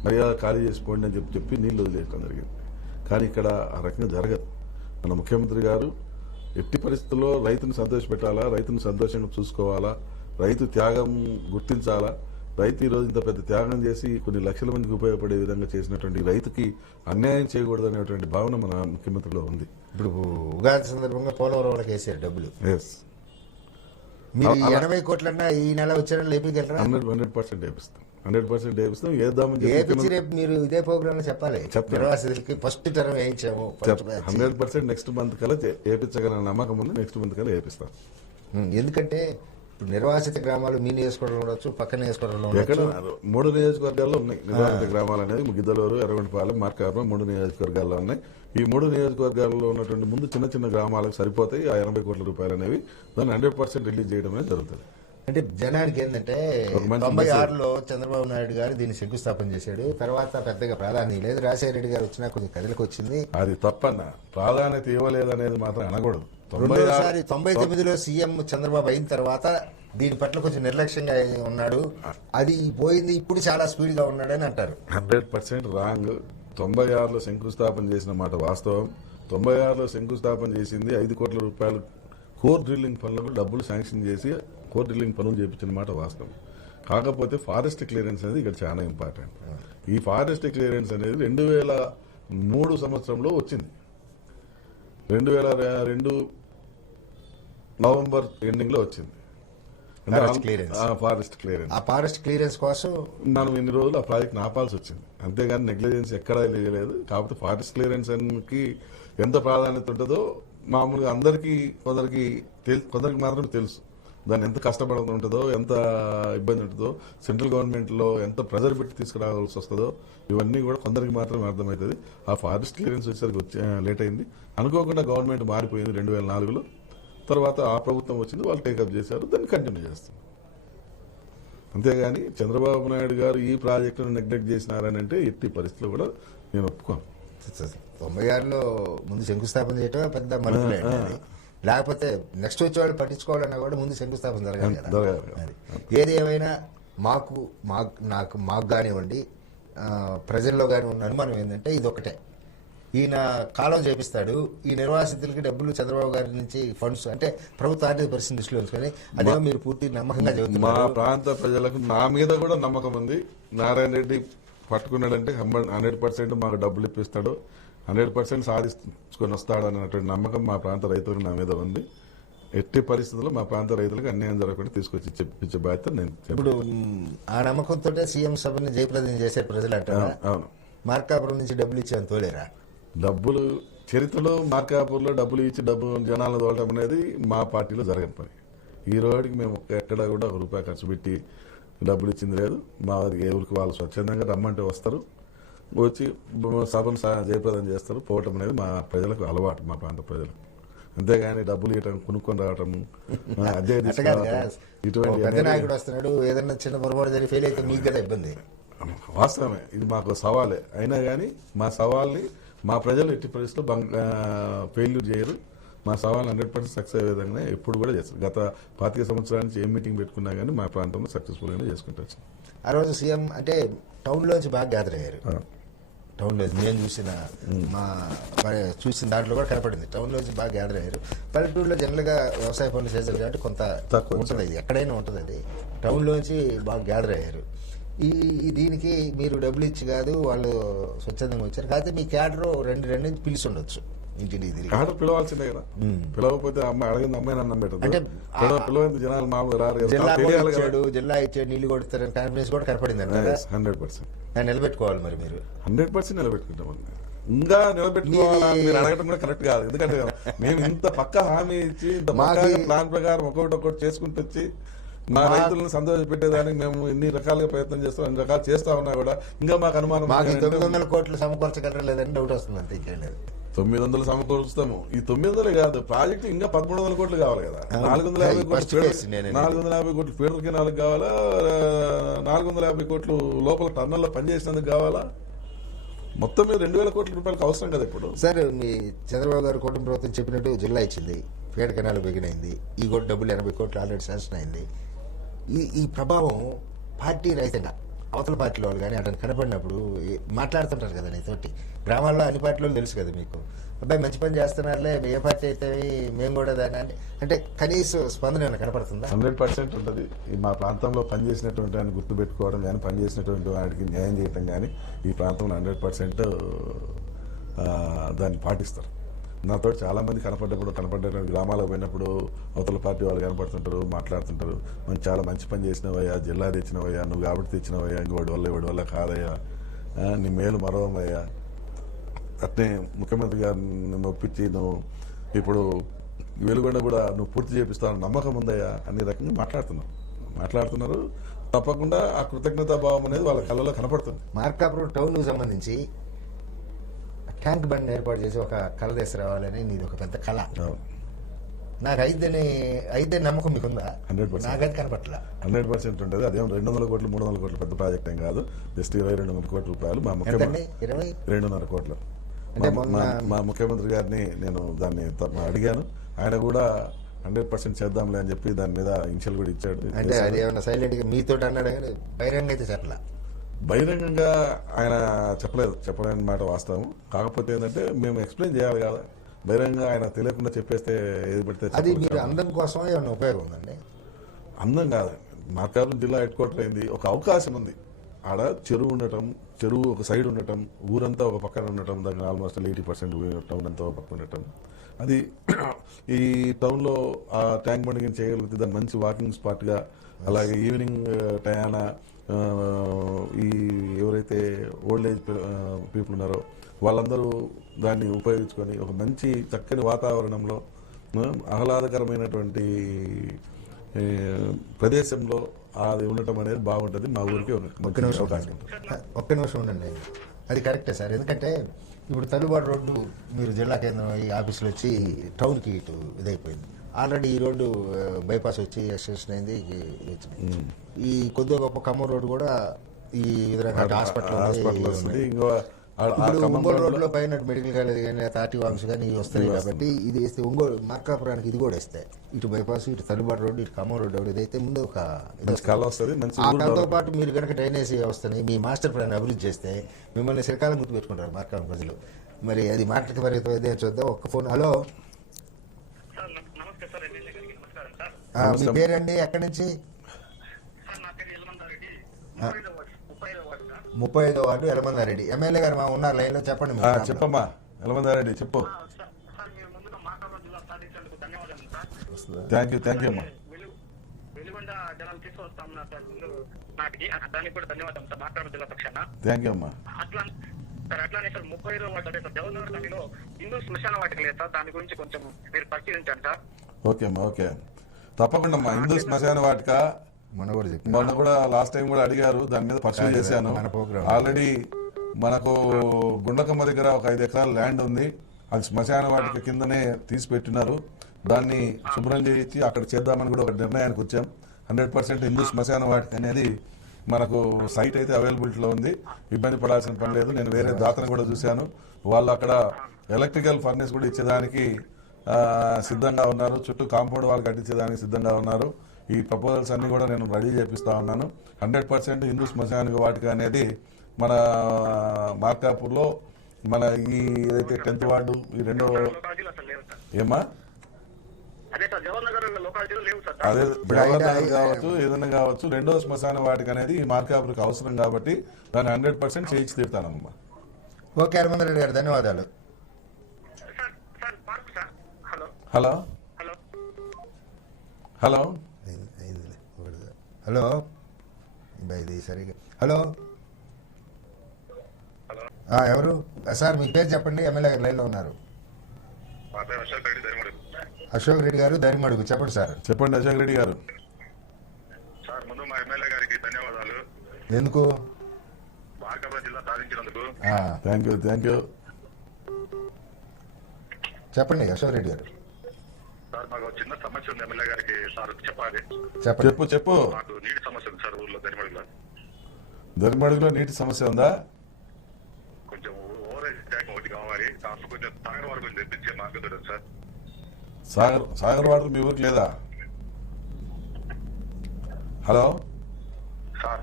మర్యాద ఖాళీ చేసుకోండి అని చెప్పి నీళ్లు వదిలేయడం జరిగింది. కానీ ఇక్కడ ఆ రకంగా జరగదు. మన ముఖ్యమంత్రి గారు ఎట్టి పరిస్థితుల్లో రైతును సంతోషపెట్టాలా, రైతును సంతోషంగా చూసుకోవాలా, రైతు త్యాగం గుర్తించాలా. రైతు ఈ రోజు ఇంత పెద్ద త్యాగం చేసి కొన్ని లక్షల మందికి ఉపయోగపడే విధంగా చేసినటువంటి రైతుకి అన్యాయం చేయకూడదు అనేటువంటి భావన మన ముఖ్యమంత్రిలో ఉంది. ఇప్పుడు ఉగాది సందర్భంగా పోలవరం వాళ్ళకి వేసారు డబ్బులు. ఎస్, మీరు 80 కోట్లన్నా ఈ నెల వచ్చే నెల ఏపీకెళ్ళరా? 100% వేపిస్తాం, 100% వేపిస్తాం. వేద్దామని ఏపీ రేపు మీరు ఇదే ప్రోగ్రామ్ లో చెప్పాలి. నిర్వాసితులకి ఫస్ట్ టర్మ్ వేయించాము, 100% నెక్స్ట్ మంత్ కల్లా వేయించగల నమ్మకం ఉంది. నెక్స్ట్ మంత్ కల్లా వేపిస్తాం. ఎందుకంటే ఇప్పుడు నిర్వాసిత గ్రామాలు మీ నియోజకవర్గంలో ఉండొచ్చు, పక్క నియోజకవర్గంలో ఎక్కడ ఉండొచ్చు. 3 నియోజకవర్గాల్లో ఉన్నాయి నిర్వాసిత గ్రామాలు అనేది. గిద్దలూరు, ఎర్రగొండపాలెం, మార్కాపురం 3 నియోజకవర్గాల్లో ఉన్నాయి. ఈ 3 నియోజకవర్గాల్లో ఉన్నటువంటి ముందు చిన్న చిన్న గ్రామాలకు సరిపోతాయి ఆ 80 కోట్ల రూపాయలు అనేవి. దాన్ని 100% రిలీజ్ చేయడం అనేది జరుగుతుంది. అంటే జనానికి ఏంటంటే 96లో చంద్రబాబు నాయుడు గారు దీన్ని శంకుస్థాపన చేశాడు. తర్వాత పెద్దగా ప్రాధాన్యం లేదు. రాజశేఖర రెడ్డి గారు వచ్చినా కొంచెం కథలకు వచ్చింది. అది తప్పన్న, ప్రాధాన్యత ఇవ్వలేదనేది మాత్రం అనకూడదు. 99లో సీఎం చంద్రబాబు అయిన తర్వాత దీని పట్ల కొంచెం నిర్లక్ష్యంగా ఉన్నాడు, అది పోయింది. ఇప్పుడు చాలా స్పీడ్ గా ఉన్నాడని అంటారు. 100% రాంగ్. 96లో శంకుస్థాపన చేసిన మాట వాస్తవం. 96లో శంకుస్థాపన చేసింది 5 కోట్ల రూపాయలు కోర్ డ్రిల్లింగ్ పనులకు డబ్బులు శాంక్షన్ చేసి కోర్ డ్రిల్లింగ్ పనులు చేయించిన మాట వాస్తవం. కాకపోతే ఫారెస్ట్ క్లియరెన్స్ అనేది ఇక్కడ చాలా ఇంపార్టెంట్. ఈ ఫారెస్ట్ క్లియరెన్స్ అనేది 2003 సంవత్సరంలో వచ్చింది. 2002 నవంబర్ ఎండింగ్ లో వచ్చింది ఫారెస్ట్ క్లియరెన్స్. ఆ ఫారెస్ట్ క్లియరెన్స్ కోసం మనం ఇన్ని రోజులు ఆ ప్రాజెక్ట్ ఆపాల్సి వచ్చింది. అంతేగాని నెగ్లిజెన్స్ ఎక్కడా లేదు. కాకపోతే ఫారెస్ట్ క్లియరెన్స్ కి ఎంత ప్రాధాన్యత ఉంటుందో మామూలుగా అందరికీ కొందరికి మాత్రం తెలుసు. దాన్ని ఎంత కష్టపడుతూ ఉంటుందో, ఎంత ఇబ్బంది ఉంటుందో, సెంట్రల్ గవర్నమెంట్లో ఎంత ప్రెజర్ పెట్టి తీసుకురావాల్సి వస్తుందో, ఇవన్నీ కూడా కొందరికి మాత్రమే అర్థమవుతుంది. ఆ ఫారెస్ట్ క్లియరెన్స్ వచ్చేసరికి లేట్ అయింది. అనుకోకుండా గవర్నమెంట్ మారిపోయింది 2004లో. తర్వాత ఆ ప్రభుత్వం వచ్చింది, వాళ్ళు టేకప్ చేశారు, దాన్ని కంటిన్యూ చేస్తారు. అంతేగాని చంద్రబాబు నాయుడు గారు ఈ ప్రాజెక్టును నెగ్లెక్ట్ చేసినారని అంటే ఎట్టి పరిస్థితుల్లో కూడా నేను ఒప్పుకోను. 96లో ముందు శంకుస్థాపన చేయటం పెద్ద మలుపులే. లేకపోతే నెక్స్ట్ వచ్చే వాళ్ళు పట్టించుకోవాలన్నా కూడా ముందు శంకుస్థాపన జరగాలి కదా. ఏది ఏమైనా మాకు కానివ్వండి, ప్రజల్లో కానీ ఉన్న అనుమానం ఏంటంటే ఇదొకటే, ఈయన కాలం చేపిస్తాడు, ఈ నిర్వాసితులకి డబ్బులు చంద్రబాబు గారి నుంచి ఫండ్స్ అంటే ప్రభుత్వ ఆర్థిక పరిస్థితి దృష్టిలో ఉంచుకొని అదే మీరు పూర్తి నమ్మకంగా మా చెబుతున్నారు. ప్రాంత ప్రజలకు నా మీద కూడా నమ్మకం ఉంది. నారాయణ రెడ్డి పట్టుకున్నాడంటే 100% మాకు డబ్బులు ఇప్పిస్తాడు, 100% సాధించుకొని వస్తాడు అన్నటువంటి నమ్మకం మా ప్రాంత రైతులకు నా మీద ఉంది. ఎట్టి పరిస్థితుల్లో మా ప్రాంత రైతులకు అన్యాయం జరగకుండా తీసుకొచ్చి చెప్పించే బాధ్యత నేను. ఇప్పుడు ఆ నమ్మకంతో సీఎం సభని జయప్రదం చేసే ప్రజలు అంటారు. అవును, మార్కాపురం నుంచి డబ్బులు ఇచ్చాను తోలేరా? డబ్బులు చరిత్రలో మార్కాపూర్లో డబ్బులు ఇచ్చి డబ్బు జనాలను తోలటం అనేది మా పార్టీలో జరగని పని. ఈ రోజుకి మేము ఎక్కడ కూడా ₹1 ఖర్చు పెట్టి డబ్బులు ఇచ్చింది లేదు. మా ఎవరికి వాళ్ళు స్వచ్ఛందంగా రమ్మంటే వస్తారు, వచ్చి సభను జయప్రదం చేస్తారు, పోవటం అనేది మా ప్రజలకు అలవాటు, మా ప్రాంత ప్రజలకు. అంతేగాని డబ్బులు ఇవ్వటం, కొనుక్కొని రావటం, ఇటువంటి పెద్ద నాయకుడు వస్తున్నాడు, ఏదైనా చిన్న పొరపాటు జరిగి ఫెయిల్ అయితే మీకు కదా ఇబ్బంది. వాస్తవమే, ఇది మాకు సవాలే. అయినా కానీ మా సవాల్ని మా ప్రజలు ఎట్టి పరిస్థితుల్లో ఫెయిల్యూర్ చేయరు. మా సవాల్ 100% సక్సెస్ అయ్యే విధంగా ఎప్పుడు కూడా చేస్తారు. గత 25 సంవత్సరాల నుంచి ఏ మీటింగ్ పెట్టుకున్నా కానీ మా ప్రాంతంలో సక్సెస్ఫుల్గానే చేసుకుంటారు. ఆ రోజు సీఎం అంటే టౌన్లోంచి బాగా గ్యాదర్ అయ్యారు. టౌన్లో నేను చూసిన దాంట్లో కూడా కనపడింది. టౌన్లోంచి బాగా గ్యాదర్ అయ్యారు. పల్లెటూరులో జనరల్గా వ్యవసాయ పనులు చేశారు కాబట్టి కొంత తక్కువ ఉంటుంది, అది ఎక్కడైనా ఉంటుంది. అది టౌన్లోంచి బాగా గ్యాదర్ అయ్యారు. దీనికి మీరు డబ్బులు ఇచ్చి కాదు, వాళ్ళు స్వచ్ఛందంగా వచ్చారు. కాకపోతే మీ క్యాడర్ రెండు పిలిచి ఉండొచ్చు ఇంటికి. క్యాడర్ పిలవాల్సిందే కదా, పిలవకపోతే అమ్మాయి అడిగింది అమ్మాయి నన్ను పెట్టదు. పిలవైంది జనాలు మామూలు రారు. జిల్లా ఇచ్చాడు, నీళ్లు కొడతారని కాన్ఫిడెన్స్ కూడా కనపడింది. 100% నిలబెట్టుకోవాలి. మరి మీరు 100% నిలబెట్టుకుంటాం. ఇంకా నిలబెట్టుకోవాలని మీరు అడగటం కూడా కరెక్ట్ కాదు. ఎందుకంటే మేము ఇంత పక్క హామీ ఇచ్చి ఇంత ప్లాన్ ప్రకారం ఒక్కొక్కటి చేసుకుంటూ వచ్చి మా రైతులను సంతోష పెట్టేదానికి మేము ఎన్ని రకాలుగా ప్రయత్నం చేస్తాం, అన్ని రకాలు చేస్తా ఉన్నా కూడా ఇంకా మాకు అనుమానం మాకు ఏంటంటే 900 కోట్లు సమకూర్చగలరా లేదని డౌట్ వస్తుంది అంతే, ఇంకేం లేదు. 900 సమకూరుస్తాము. ఈ 900 కాదు, ప్రాజెక్టు ఇంకా 1300 కోట్లు కావాలి కదా. 450 First కోట్లు case నేనే. 450 కోట్లు ఫీడర్ కెనాల్కి కావాలా, 450 కోట్లు లోపల టన్నల్లో పనిచేసినందుకు కావాలా, మొత్తం మీద 2000 కోట్ల రూపాయలకు అవసరం కదా ఇప్పుడు. సార్ మీ చంద్రబాబు గారు కూటమి ప్రభుత్వం చెప్పినట్టు జిల్లా ఇచ్చింది, పేడ కెనాల్ బిగినైంది, ఈ కూడా డబ్బులు 80 కోట్లు ఆల్రెడీ శాంక్షన్ అయింది. ఈ ప్రభావం పార్టీ రహితంగా అవతల పార్టీలో వాళ్ళు కానీ అతను కనపడినప్పుడు మాట్లాడుతుంటారు కదా నీతోటి. గ్రామాల్లో అన్ని పార్టీలో తెలుసు కదా మీకు, అబ్బాయి మంచి పని చేస్తున్నారులే, ఏ పార్టీ అయితే మేము కూడా దాన్ని అంటే కనీస స్పందన ఏమైనా కనపడుతుందా? 100% ఉంటుంది. ఈ మా ప్రాంతంలో పనిచేసినటువంటి వాడిని గుర్తుపెట్టుకోవడం కానీ, పనిచేసినటువంటి వాడికి న్యాయం చేయటం కానీ ఈ ప్రాంతంలో 100% దాన్ని పాటిస్తారు. నాతో చాలా మంది కనపడ్డటువంటి గ్రామాలకు పోయినప్పుడు అవతల పార్టీ వాళ్ళు కనపడుతుంటారు, మాట్లాడుతుంటారు, మనం చాలా మంచి పని చేసినవయ్యా, జిల్లా తెచ్చినవయ్యా, నువ్వు కాబట్టి తెచ్చినవయ్యా, ఇంకోటి వల్ల కాదయ్యా, నీ మేలు మరవమయ్యా, అట్నే ముఖ్యమంత్రి గారిని ఒప్పించి నువ్వు ఇప్పుడు వెలుగొండ కూడా నువ్వు పూర్తి చేపిస్తావు నమ్మకం ఉందయ్యా అన్ని రకంగా మాట్లాడుతున్నారు. తప్పకుండా ఆ కృతజ్ఞతా భావం అనేది వాళ్ళ కళ్ళలో కనపడుతుంది. మార్కాపురం టౌన్కు సంబంధించి ట్యాంక్ బండ్ ఏర్పాటు చేసి ఒక కళ తీసుకురావాలని నీది ఒక పెద్ద కళ. నాకు అయితే నమ్మకం మీకుందా? 100%. నాకైతే కనపట్ల. 100% ఉంటుంది. అదేం 200 కోట్లు 300 కోట్లు పెద్ద ప్రాజెక్ట్ ఏం కాదు, జస్ట్ 22 కోట్ల రూపాయలు. మా ముఖ్యమంత్రి 2.5 కోట్లు. అంటే మా ముఖ్యమంత్రి గారిని నేను దాన్ని అడిగాను, ఆయన కూడా 100% చేద్దాంలే అని చెప్పి దాని మీద ఇన్షియల్ కూడా ఇచ్చాడు. అంటే అది ఏమన్నా సైలెంట్ గా మీతో అన్నాడు కానీ బహిరంగ అయితే చెప్పలా. బహిరంగంగా ఆయన చెప్పలేని మాట వాస్తవం. కాకపోతే ఏంటంటే మేము ఎక్స్ప్లెయిన్ చేయాలి కదా, బహిరంగంగా ఆయన తెలియకుండా చెప్పేస్తే ఏది పడితే అది మీరు అందం కోసమే ఏమన్నా ఉపయోగం ఉందండి? అందం కాదండి. మార్కాపురం జిల్లా హెడ్ క్వార్టర్ అయింది, ఒక అవకాశం ఉంది. ఆడ చెరువు ఉండటం, చెరువు ఒక సైడ్ ఉండటం, ఊరంతా ఒక పక్కన ఉండటం, దగ్గర ఆల్మోస్ట్ 80% టౌన్ అంతా ఒక పక్కన ఉండటం, అది ఈ టౌన్లో ఆ ట్యాంక్ బండ్ చేయగలిగితే దాన్ని మంచి వాకింగ్ స్పాట్గా, అలాగే ఈవినింగ్ టయాన ఈ ఎవరైతే ఓల్డ్ ఏజ్ పీపుల్ ఉన్నారో వాళ్ళందరూ దాన్ని ఉపయోగించుకొని ఒక మంచి చక్కని వాతావరణంలో ఆహ్లాదకరమైనటువంటి ప్రదేశంలో అది ఉండటం అనేది బాగుంటుంది. మా ఊరికి ఒక్క నిమిషం ఉండండి. అది కరెక్టే సార్, ఎందుకంటే ఇప్పుడు తల్లుబాటు రోడ్డు మీరు జిల్లా కేంద్రం ఈ ఆఫీసులో వచ్చి టౌన్కి ఇటు ఇదైపోయింది. ఆల్రెడీ ఈ రోడ్డు బైపాస్ వచ్చి ఎక్స్టెన్షన్ అయింది. ఈ కొద్దిగా గొప్ప ఖమ్మం రోడ్డు కూడా ఈ విధంగా హాస్పిటల్ వస్తుంది. ఒంగోలు రోడ్లో పైన మెడికల్ కాలేజ్ కానీ తాటి వాంగ్స్ కానీ వస్తాయి కాబట్టి ఇది వేస్తే ఒంగోలు మార్కాపురానికి ఇది కూడా వస్తాయి. ఇటు బైపాస్, ఇటు తల్లుబాటు రోడ్డు, ఇటు ఖమ్మం రోడ్డు ఇదైతే ముందు ఒక దాంతో పాటు మీరు కనుక డ్రైనేజీ వ్యవస్థని మీ మాస్టర్ ప్లాన్ అభివృద్ధి చేస్తే మిమ్మల్ని శ్రీకాలం గుర్తు పెట్టుకుంటారు మార్కాపురం ప్రజలు. మరి అది మాటకి పరిమితం చూద్దాం. ఒక్క ఫోన్. హలో, మీ పేరండి? ఎక్కడి నుంచి? 35వ వార్డు ఎలమందారెడ్డి. ఎమ్మెల్యే గారు మా ఉన్నారు లైన్ లో, చెప్పండి. చెప్పమ్మా ఎలమందారెడ్డి, చెప్పు. థ్యాంక్ యూ అమ్మా. వెలుగొండ జనాలు తీసుకొస్తాం నాటికి, దానికి కూడా ధన్యవాదం సార్ మార్కాపురం జిల్లా పక్షాన. థ్యాంక్ యూ అమ్మా. అట్లానే సార్ 35వ వార్డు అంటే సార్ జవహర్ నగర్లో హిందూ శ్మశాన వాటిక లేదు సార్, దాని గురించి కొంచెం మీరు పరిశీలించండి సార్. ఓకే అమ్మా, ఓకే, తప్పకుండా అమ్మా. హిందూ శ్మశాన వాటిక మొన్న కూడా లాస్ట్ టైం కూడా అడిగారు, దాని మీద పరిశీలన చేశాను. ఆల్రెడీ మనకు గుండకమ్మ దగ్గర ఒక 5 ఎకరాల ల్యాండ్ ఉంది, అది శ్మశాన వాటిక కిందనే తీసి పెట్టినారు. దాన్ని శుభ్రం చేయించి అక్కడ చేద్దామని కూడా ఒక నిర్ణయానికి వచ్చాం. 100% హిందూ శ్మశాన వాటిక అనేది మనకు సైట్ అయితే అవైలబిలిటీలో ఉంది, ఇబ్బంది పడాల్సిన పని లేదు. నేను వేరే దాతను కూడా చూశాను, వాళ్ళు అక్కడ ఎలక్ట్రికల్ ఫర్నేస్ కూడా ఇచ్చేదానికి సిద్ధంగా ఉన్నారు, చుట్టూ కాంపౌండ్ వాళ్ళు కట్టించేదానికి సిద్ధంగా ఉన్నారు. ఈ ప్రపోజల్స్ అన్ని కూడా నేను రెడీ చేపిస్తా ఉన్నాను. 100% హిందూ శ్మశానిక వాటిక అనేది మన మార్కాపూర్లో మన ఈ ఏదైతే 10th వార్డు ఈ రెండో ఏమా అదే జవహర్ నగర్ కావచ్చు, ఏదైనా కావచ్చు, రెండో శ్మశాన వాటిక అనేది ఈ మార్కాపూర్కి అవసరం కాబట్టి దాన్ని 100% చేయించి తీరుతానమ్మా. ఓకే హనుమంతరెడ్డి గారు, ధన్యవాదాలు. హలో హలో హలో ఇది సరిగా. హలో, ఎవరు సార్? మీ పేరు చెప్పండి. ఎమ్మెల్యే గారు లైన్లో ఉన్నారు. అశోక్ రెడ్డి గారు, ధర్మడుగు. చెప్పండి సార్. చెప్పండి అశోక్ రెడ్డి గారు. మా ఎమ్మెల్యే గారికి ధన్యవాదాలు. ఎందుకు? మార్కాపురం జిల్లా సాధించినందుకు. Thank you. చెప్పండి అశోక్ రెడ్డి గారు. సార్ మాకు చిన్న సమస్య ఉంది, ఎమ్మెల్యే గారికి సార్ చెప్పాలి. చెప్పు. మాకు నీటి సమస్య ఉంది సార్ ఊర్లో దరిమడుగులో నీటి సమస్య ఉందా? కొంచెం ఓవరేజ్ ట్యాంక్ ఒకటి కావాలి, కాస్త కొంచెం సాగర్ వరకు తెప్పించే మార్గం దొరకదు సార్. సాగర్ వాటర్ మీ ఊరికి లేదా? హలో సార్,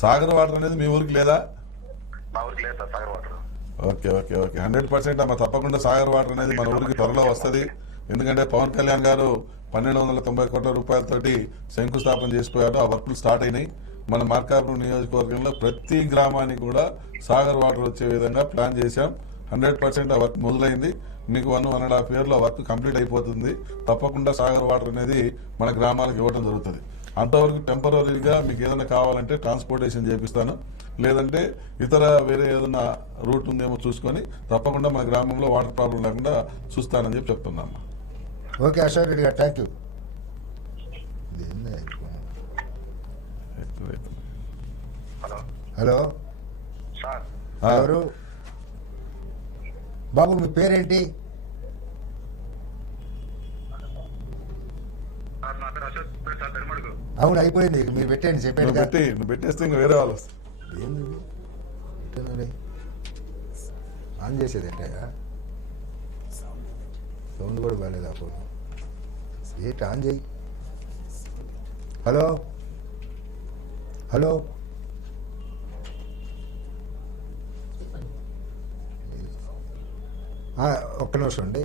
సాగర్ వాటర్ అనేది మీ ఊరికి లేదా? మా ఊరికి లేదు సార్ సాగర్ వాటర్. ఓకే 100% అమ్మ, తప్పకుండా సాగర్ వాటర్ అనేది మన ఊరికి త్వరలో వస్తుంది. ఎందుకంటే పవన్ కళ్యాణ్ గారు 1290 కోట్ల రూపాయలతోటి శంకుస్థాపన చేసిపోయారు. ఆ వర్కులు స్టార్ట్ అయినాయి. మన మార్కాపురం నియోజకవర్గంలో ప్రతి గ్రామానికి కూడా సాగర్ వాటర్ వచ్చే విధంగా ప్లాన్ చేశాం. 100% ఆ వర్క్ మొదలైంది. మీకు 1.5 ఇయర్లో వర్క్ కంప్లీట్ అయిపోతుంది. తప్పకుండా సాగర్ వాటర్ అనేది మన గ్రామాలకు ఇవ్వడం జరుగుతుంది. అంతవరకు టెంపరీగా మీకు ఏదైనా కావాలంటే ట్రాన్స్పోర్టేషన్ చేపిస్తాను, లేదంటే ఇతర వేరే ఏదైనా రూట్ ఉందేమో చూసుకొని తప్పకుండా మన గ్రామంలో వాటర్ ప్రాబ్లం లేకుండా చూస్తానని చెప్పి చెప్తున్నాను. ఓకే అశోక్ రెడ్డి గారు, థ్యాంక్ యూ. హలో సార్, ఎవరు బాబు, మీ పేరేంటి? నా పేరు అశోక్ సార్, ధర్మడుగు. అవును, అయిపోయింది. మీరు పెట్టండి, చెప్పండి. నువ్వు పెట్టేస్తే ఇంకా వేరే వాళ్ళు వస్తారు. ఏంది ఆన్ చేసేది ఏంటయ్యా? సౌండ్ కూడా బాగాలేదు ఆ ఫోన్. ఏంటి ఆన్ చేయి. హలో ఒక్క నిమిషం అండి.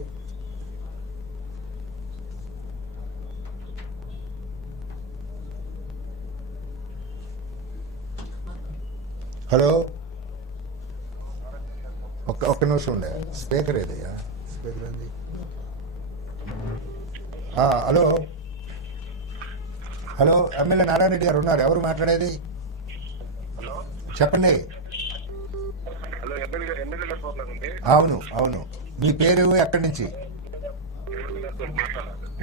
హలో, ఒక్క నిమిషం ఉండే. స్పీకర్ ఏదయ్యా? స్పీకర్ ఏంది? హలో, ఎమ్మెల్యే నారాయణ రెడ్డి గారు ఉన్నారు. ఎవరు మాట్లాడేది? హలో చెప్పండి. హలో, ఎమ్మెల్యే ప్రాబ్లం ఉంది. అవును. మీ పేరు, ఎక్కడి నుంచి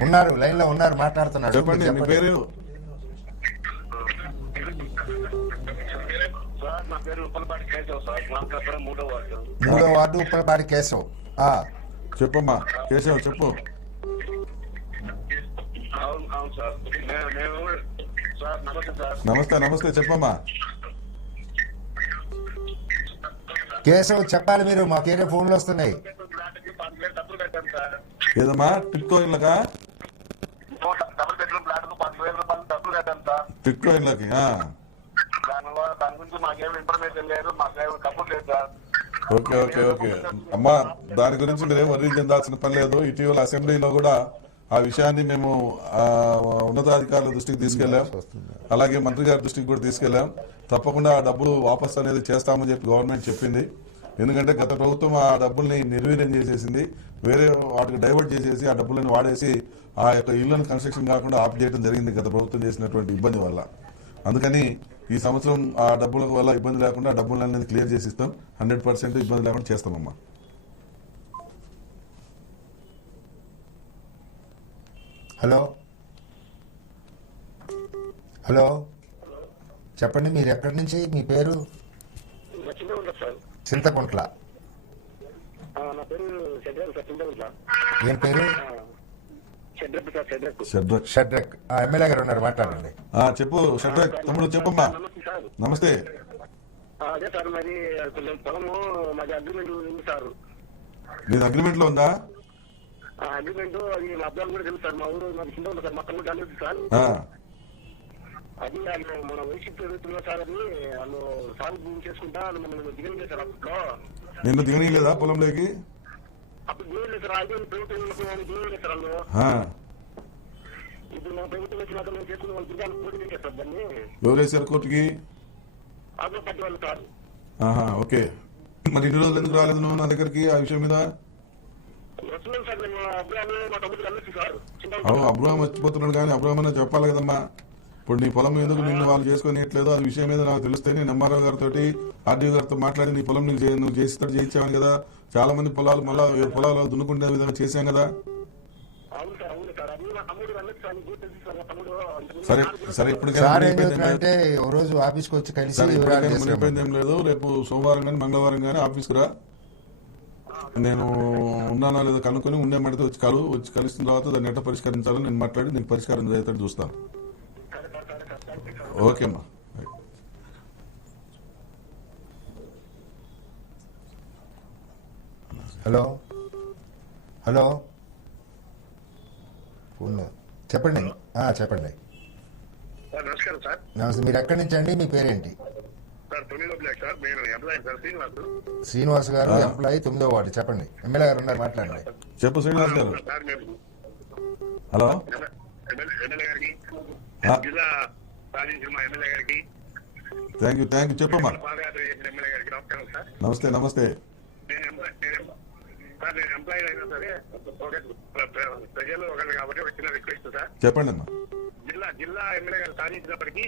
ఉన్నారు? లైన్ లో ఉన్నారు, మాట్లాడుతున్నాడు. చెప్పండి మీ పేరు. సార్, నా పేరు ఉప్పలపాటి కేశవ్ సార్, మార్కాపురం 3వ వార్డు. 3వ వార్డు, ఉప్పలపాటి కేశవ్. చెప్పమ్మా కేశవ్, చెప్పు. అవును సార్, మేము సార్ నమస్తే సార్. నమస్తే చెప్పమ్మా. కేశవ్ చెప్పాలి మీరు, మాకేరే ఫోన్లు వస్తున్నాయి. డబ్బులు కట్టాను సార్. ఏదమ్మా టిట్కో ఇళ్ళకా? డబుల్ బెడ్రూమ్ ఫ్లాట్ కు 10,000 రూపాయలు డబ్బులు కట్టాను సార్. టిట్కో ఇళ్ళకి దాని గురించి మాకేమి ఇన్ఫర్మేషన్ లేదు, మాకేమి డబ్బులు లేదు సార్. ఓకే అమ్మా, దాని గురించి మీరేం వర్రీ చెందాల్సిన పని లేదు. ఇటీవల అసెంబ్లీలో కూడా ఆ విషయాన్ని మేము ఉన్నతాధికారుల దృష్టికి తీసుకెళ్లాం, అలాగే మంత్రి గారి దృష్టికి కూడా తీసుకెళ్లాం. తప్పకుండా ఆ డబ్బులు వాపస్ అనేది చేస్తామని చెప్పి గవర్నమెంట్ చెప్పింది. ఎందుకంటే గత ప్రభుత్వం ఆ డబ్బుల్ని నిర్వీర్యం చేసేసింది, వేరే వాటికి డైవర్ట్ చేసేసి ఆ డబ్బులను వాడేసి ఆ యొక్క ఇళ్లను కన్స్ట్రక్షన్ కాకుండా ఆఫ్ చేయడం జరిగింది గత ప్రభుత్వం చేసినటువంటి ఇబ్బంది వల్ల. అందుకని ఈ సంవత్సరం ఆ డబ్బుల వల్ల ఇబ్బంది లేకుండా ఆ డబ్బులన్నీ క్లియర్ చేసి ఇస్తాం. 100% ఇబ్బంది లేకుండా చేస్తామమ్మా. హలో, చెప్పండి. మీరు ఎక్కడి నుంచి? మీ పేరు? చింతకుంట్ల. నా పేరు ఏం పేరు? షడ్రక్. ఎమ్మెల్యే గారు ఉన్నారు, మాట్లాడండి. చెప్పు షడ్రక్ తమ్ముడు, చెప్పమ్మా. నమస్తే. అదే సార్, మరి కొంచెం పొలము మాది అగ్రిమెంట్ ఉంది సార్. మీది అగ్రిమెంట్ లో ఉందా? అగ్రిమెంట్ అది మా అబ్బాయి కూడా తెలుసు సార్. మా ఊరు మాది కింద ఉంది సార్, మొత్తం కూడా తెలియదు సార్. అది వాళ్ళు మన వయసు పెరుగుతున్నా సార్, అది వాళ్ళు సాగు భూమి చేసుకుంటా మనం దిగని చేశారు. అప్పట్లో నిన్ను దిగనీయలేదా పొలంలోకి? అప్పుడు దిగలేదు సార్. అదే ప్రభుత్వం దిగలేదు సార్ వాళ్ళు. ఇప్పుడు మా ప్రభుత్వం వచ్చినాక మేము చేసుకుని వాళ్ళు దిగాలి కోర్టు చేస్తారు దాన్ని. ఎవరు వేశారు కోర్టుకి? అదే పట్టి వాళ్ళు సార్. ఓకే, మరి ఇన్ని రోజులు ఎందుకు రాలేదు నువ్వు నా దగ్గరికి ఆ విషయం మీద? వస్తున్నాం సార్, మేము అబ్రాహ్మ మా తమ్ముడు కలిసి సార్. అబ్రాహం వచ్చిపోతున్నాడు కానీ అబ్రాహం అన్న చెప్పాలి కదమ్మా. ఇప్పుడు నీ పొలం ఎందుకు నిన్ను వాళ్ళు చేసుకునేట్లేదు అది విషయం మీద నాకు తెలిస్తే నేను ఎంఆర్ఓ గారితో ఆర్డీఓ గారితో మాట్లాడి నీ పొలం నువ్వు చేయిస్తాడు చేయించాను కదా. చాలా మంది పొలాలు మళ్ళా పొలాలు దున్నుకునే విధంగా చేశాం కదా. అవును సార్, అవును సార్. అది మా తమ్ముడు వెళ్ళదు సార్, మీకు తెలుసు సార్, మా తమ్ముడు సరే సరే ఇప్పుడు సార్ ఏం చెప్తున్నారంటే ఓ రోజు ఆఫీస్కి వచ్చి కలిసి వివరాలు మునిగిపోయింది ఏం లేదు. రేపు సోమవారం కానీ మంగళవారం కానీ ఆఫీస్కి రా, నేను ఉన్నానా లేదా కనుక్కొని ఉండే మడితే వచ్చి కలిసిన తర్వాత దాన్ని ఎట్లా పరిష్కరించాలో నేను మాట్లాడి నీకు పరిష్కారం చేస్తాను చూస్తాను. ఓకే అమ్మా. హలో హలో ఫోన్ చెప్పండి. చెప్పండి. సార్ నమస్కారం సార్. నమస్తే. మీరు ఎక్కడి నుంచి అండి? మీ పేరేంటి? సార్ 9వ బ్లాక్ సార్, నేను ఎంప్లాయీ సార్, శ్రీనివాస్. శ్రీనివాస్ గారు, ఎంప్లాయీ 9వ వార్డు. చెప్పండి. ఎమ్మెల్యే గారు ఉన్నారు, మాట్లాడండి. చెప్పు శ్రీనివాస్ గారు. సార్ మేము హలో. ఎమ్మెల్యే గారికి, జిల్లా సాధించిన మా ఎమ్మెల్యే గారికి, థ్యాంక్ యూ చెప్పమ్మా. పాదయాత్ర చేసిన ఎమ్మెల్యే గారికి నమస్కారం సార్. నమస్తే. సార్ నేను ఎంప్లాయీ అయినా సరే ప్రజలు ఒకళ్ళు కాబట్టి ఒక చిన్న రిక్వెస్ట్ సార్. చెప్పండి అమ్మా. జిల్లా ఎమ్మెల్యే గారు సాధించినప్పటికీ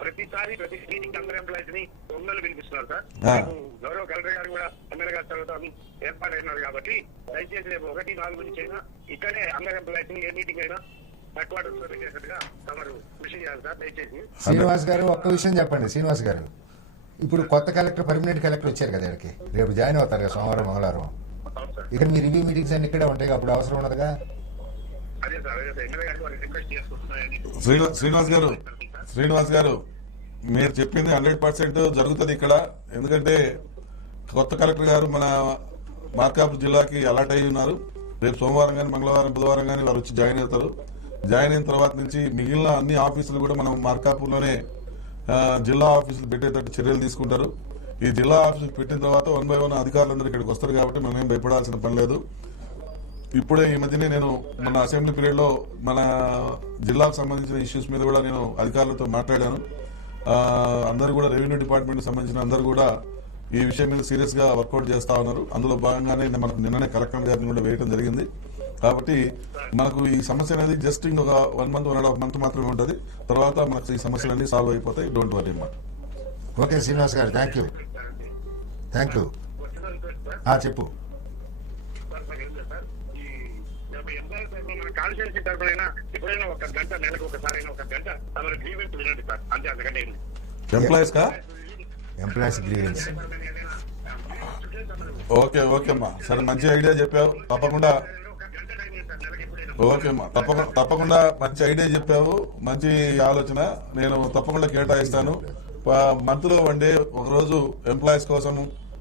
ప్రతిసారి ప్రతి మీటింగ్ అందరూ ఎంప్లాయీస్ ని దొంగలు వినిపిస్తున్నారు సార్. గౌరవ కలెక్టర్ గారు కూడా ఎమ్మెల్యే గారు తర్వాత ఏర్పాటైనారు కాబట్టి దయచేసి రేపు 1-4 నుంచి అయినా ఇక్కడే అందరూ ఎంప్లాయీస్ ని ఏ మీటింగ్ అయినా హెడ్ క్వార్టర్స్ లో పెట్టేటట్టుగా తమరు కృషి చేయాలి సార్ దయచేసి. శ్రీనివాస్ గారు ఒక్క విషయం చెప్పండి. శ్రీనివాస్ గారు, ఇప్పుడు కొత్త కలెక్టర్, పర్మనెంట్ కలెక్టర్ వచ్చారు కదా ఇక్కడికి, రేపు జాయిన్ అవుతారు కదా సోమవారం మంగళవారం. ఇక్కడ మీ రివ్యూ మీటింగ్స్ అన్ని ఇక్కడే ఉంటాయి, అప్పుడు అవసరం ఉండదుగా? అదే సార్ ఎమ్మెల్యే గారికి వారికి రిక్వెస్ట్ చేసుకుంటున్నాయని. శ్రీనివాస్ గారు మీరు చెప్పింది 100% జరుగుతుంది ఇక్కడ. ఎందుకంటే కొత్త కలెక్టర్ గారు మన మార్కాపురం జిల్లాకి అలర్ట్ అయ్యి ఉన్నారు. రేపు సోమవారం కానీ మంగళవారం బుధవారం కానీ వారు వచ్చి జాయిన్ అవుతారు. జాయిన్ అయిన తర్వాత నుంచి మిగిలిన అన్ని ఆఫీసులు కూడా మనం మార్కాపురంలోనే జిల్లా ఆఫీసులు పెట్టేటట్టు చర్యలు తీసుకుంటారు. ఈ జిల్లా ఆఫీసులు పెట్టిన తర్వాత 1 by 1 అధికారులందరూ ఇక్కడికి వస్తారు కాబట్టి మనం ఏం భయపడాల్సిన పని లేదు. ఇప్పుడే ఈ మధ్యనే నేను మన అసెంబ్లీ పీరియడ్ లో మన జిల్లాకు సంబంధించిన ఇష్యూస్ మీద కూడా నేను అధికారులతో మాట్లాడాను. అందరూ కూడా రెవెన్యూ డిపార్ట్మెంట్ సంబంధించిన అందరూ కూడా ఈ విషయం మీద సీరియస్ గా వర్కౌట్ చేస్తా ఉన్నారు. అందులో భాగంగానే మనకు నిన్ననే కలెక్టర్ గారిని కూడా వేయడం జరిగింది. కాబట్టి మనకు ఈ సమస్య అనేది జస్ట్ ఇంకొక 1 month 1.5 month మాత్రమే ఉంటుంది. తర్వాత మనకు ఈ సమస్యలన్నీ సాల్వ్ అయిపోతాయి. డోంట్ వరీ అమ్మా. ఓకే శ్రీనివాస్ గారు, థ్యాంక్ యూ. చెప్పు. కాన్స్టిట్యూన్సీ తరఫున ఎప్పుడైనా 1 గంట, నెలకు ఒకసారి 1 గంట తమరు గ్రీవెన్స్ వినండి సార్, అంతే అంతకంటే ఎంప్లాయీస్ గ్రీవెన్స్. ఓకే అమ్మా. సరే మంచి ఐడియా చెప్పావు. తప్పకుండా ఓకే అమ్మా. తప్పకుండా మంచి ఐడియా చెప్పావు. మంచి ఆలోచన. నేను తప్పకుండా కేటాయిస్తాను. మంత్ లో 1 day ఒక రోజు ఎంప్లాయీస్ కోసం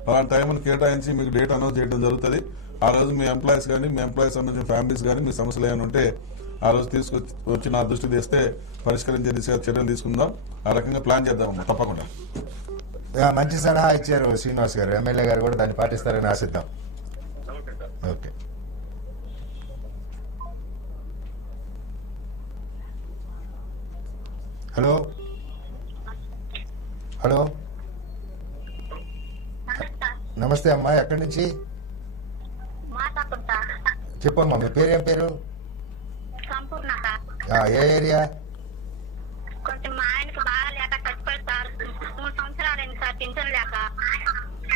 అలాంటి టైంని కేటాయించి మీకు డేట్ అనౌన్స్ చేయడం జరుగుతుంది. ఆ రోజు మీ ఎంప్లాయీస్ కానీ మీ ఎంప్లాయీస్ సంబంధించిన ఫ్యామిలీస్ కానీ మీ సమస్యలు ఏమైనా ఉంటే ఆ రోజు తీసుకొచ్చి నా దృష్టి తెస్తే పరిష్కరించే దిశగా చర్యలు తీసుకుందాం. ఆ రకంగా ప్లాన్ చేద్దామమ్మా తప్పకుండా. మంచి సలహా ఇచ్చారు శ్రీనివాస్ గారు. ఎమ్మెల్యే గారు కూడా దాన్ని పాటిస్తారని ఆశిద్దాం. ఓకే. హలో. నమస్తే అమ్మా, ఎక్కడి నుంచి? చెప్పమ్మా, మీ పేరు? ఏం పేరు? ఏ ఏరియా?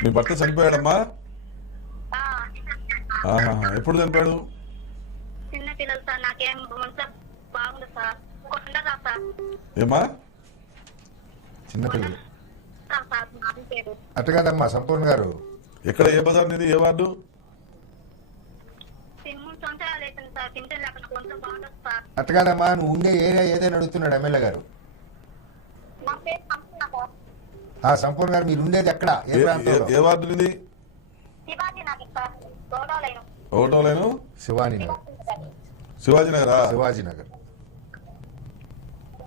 మీ భర్త చనిపోయాడమ్మా? ఎప్పుడు చనిపోయాడు? ఏమా చిన్నపిల్లలు అట్ట కదమ్మా సంపూర్ణ గారు. ఎక్కడ, ఏ బజార్ నీది, ఏ వార్డు? అట్ట కదమ్మా, నువ్వు ఉండే ఏరియా ఏదైనా అడుగుతున్నాడు ఎమ్మెల్యే గారు. సంపూర్ణ గారు మీరు ఉండేది ఎక్కడ, ఏ ప్రాంతంలో? ఏ వార్డు ఇది? ఒకటో లైను శివాజీనగర్.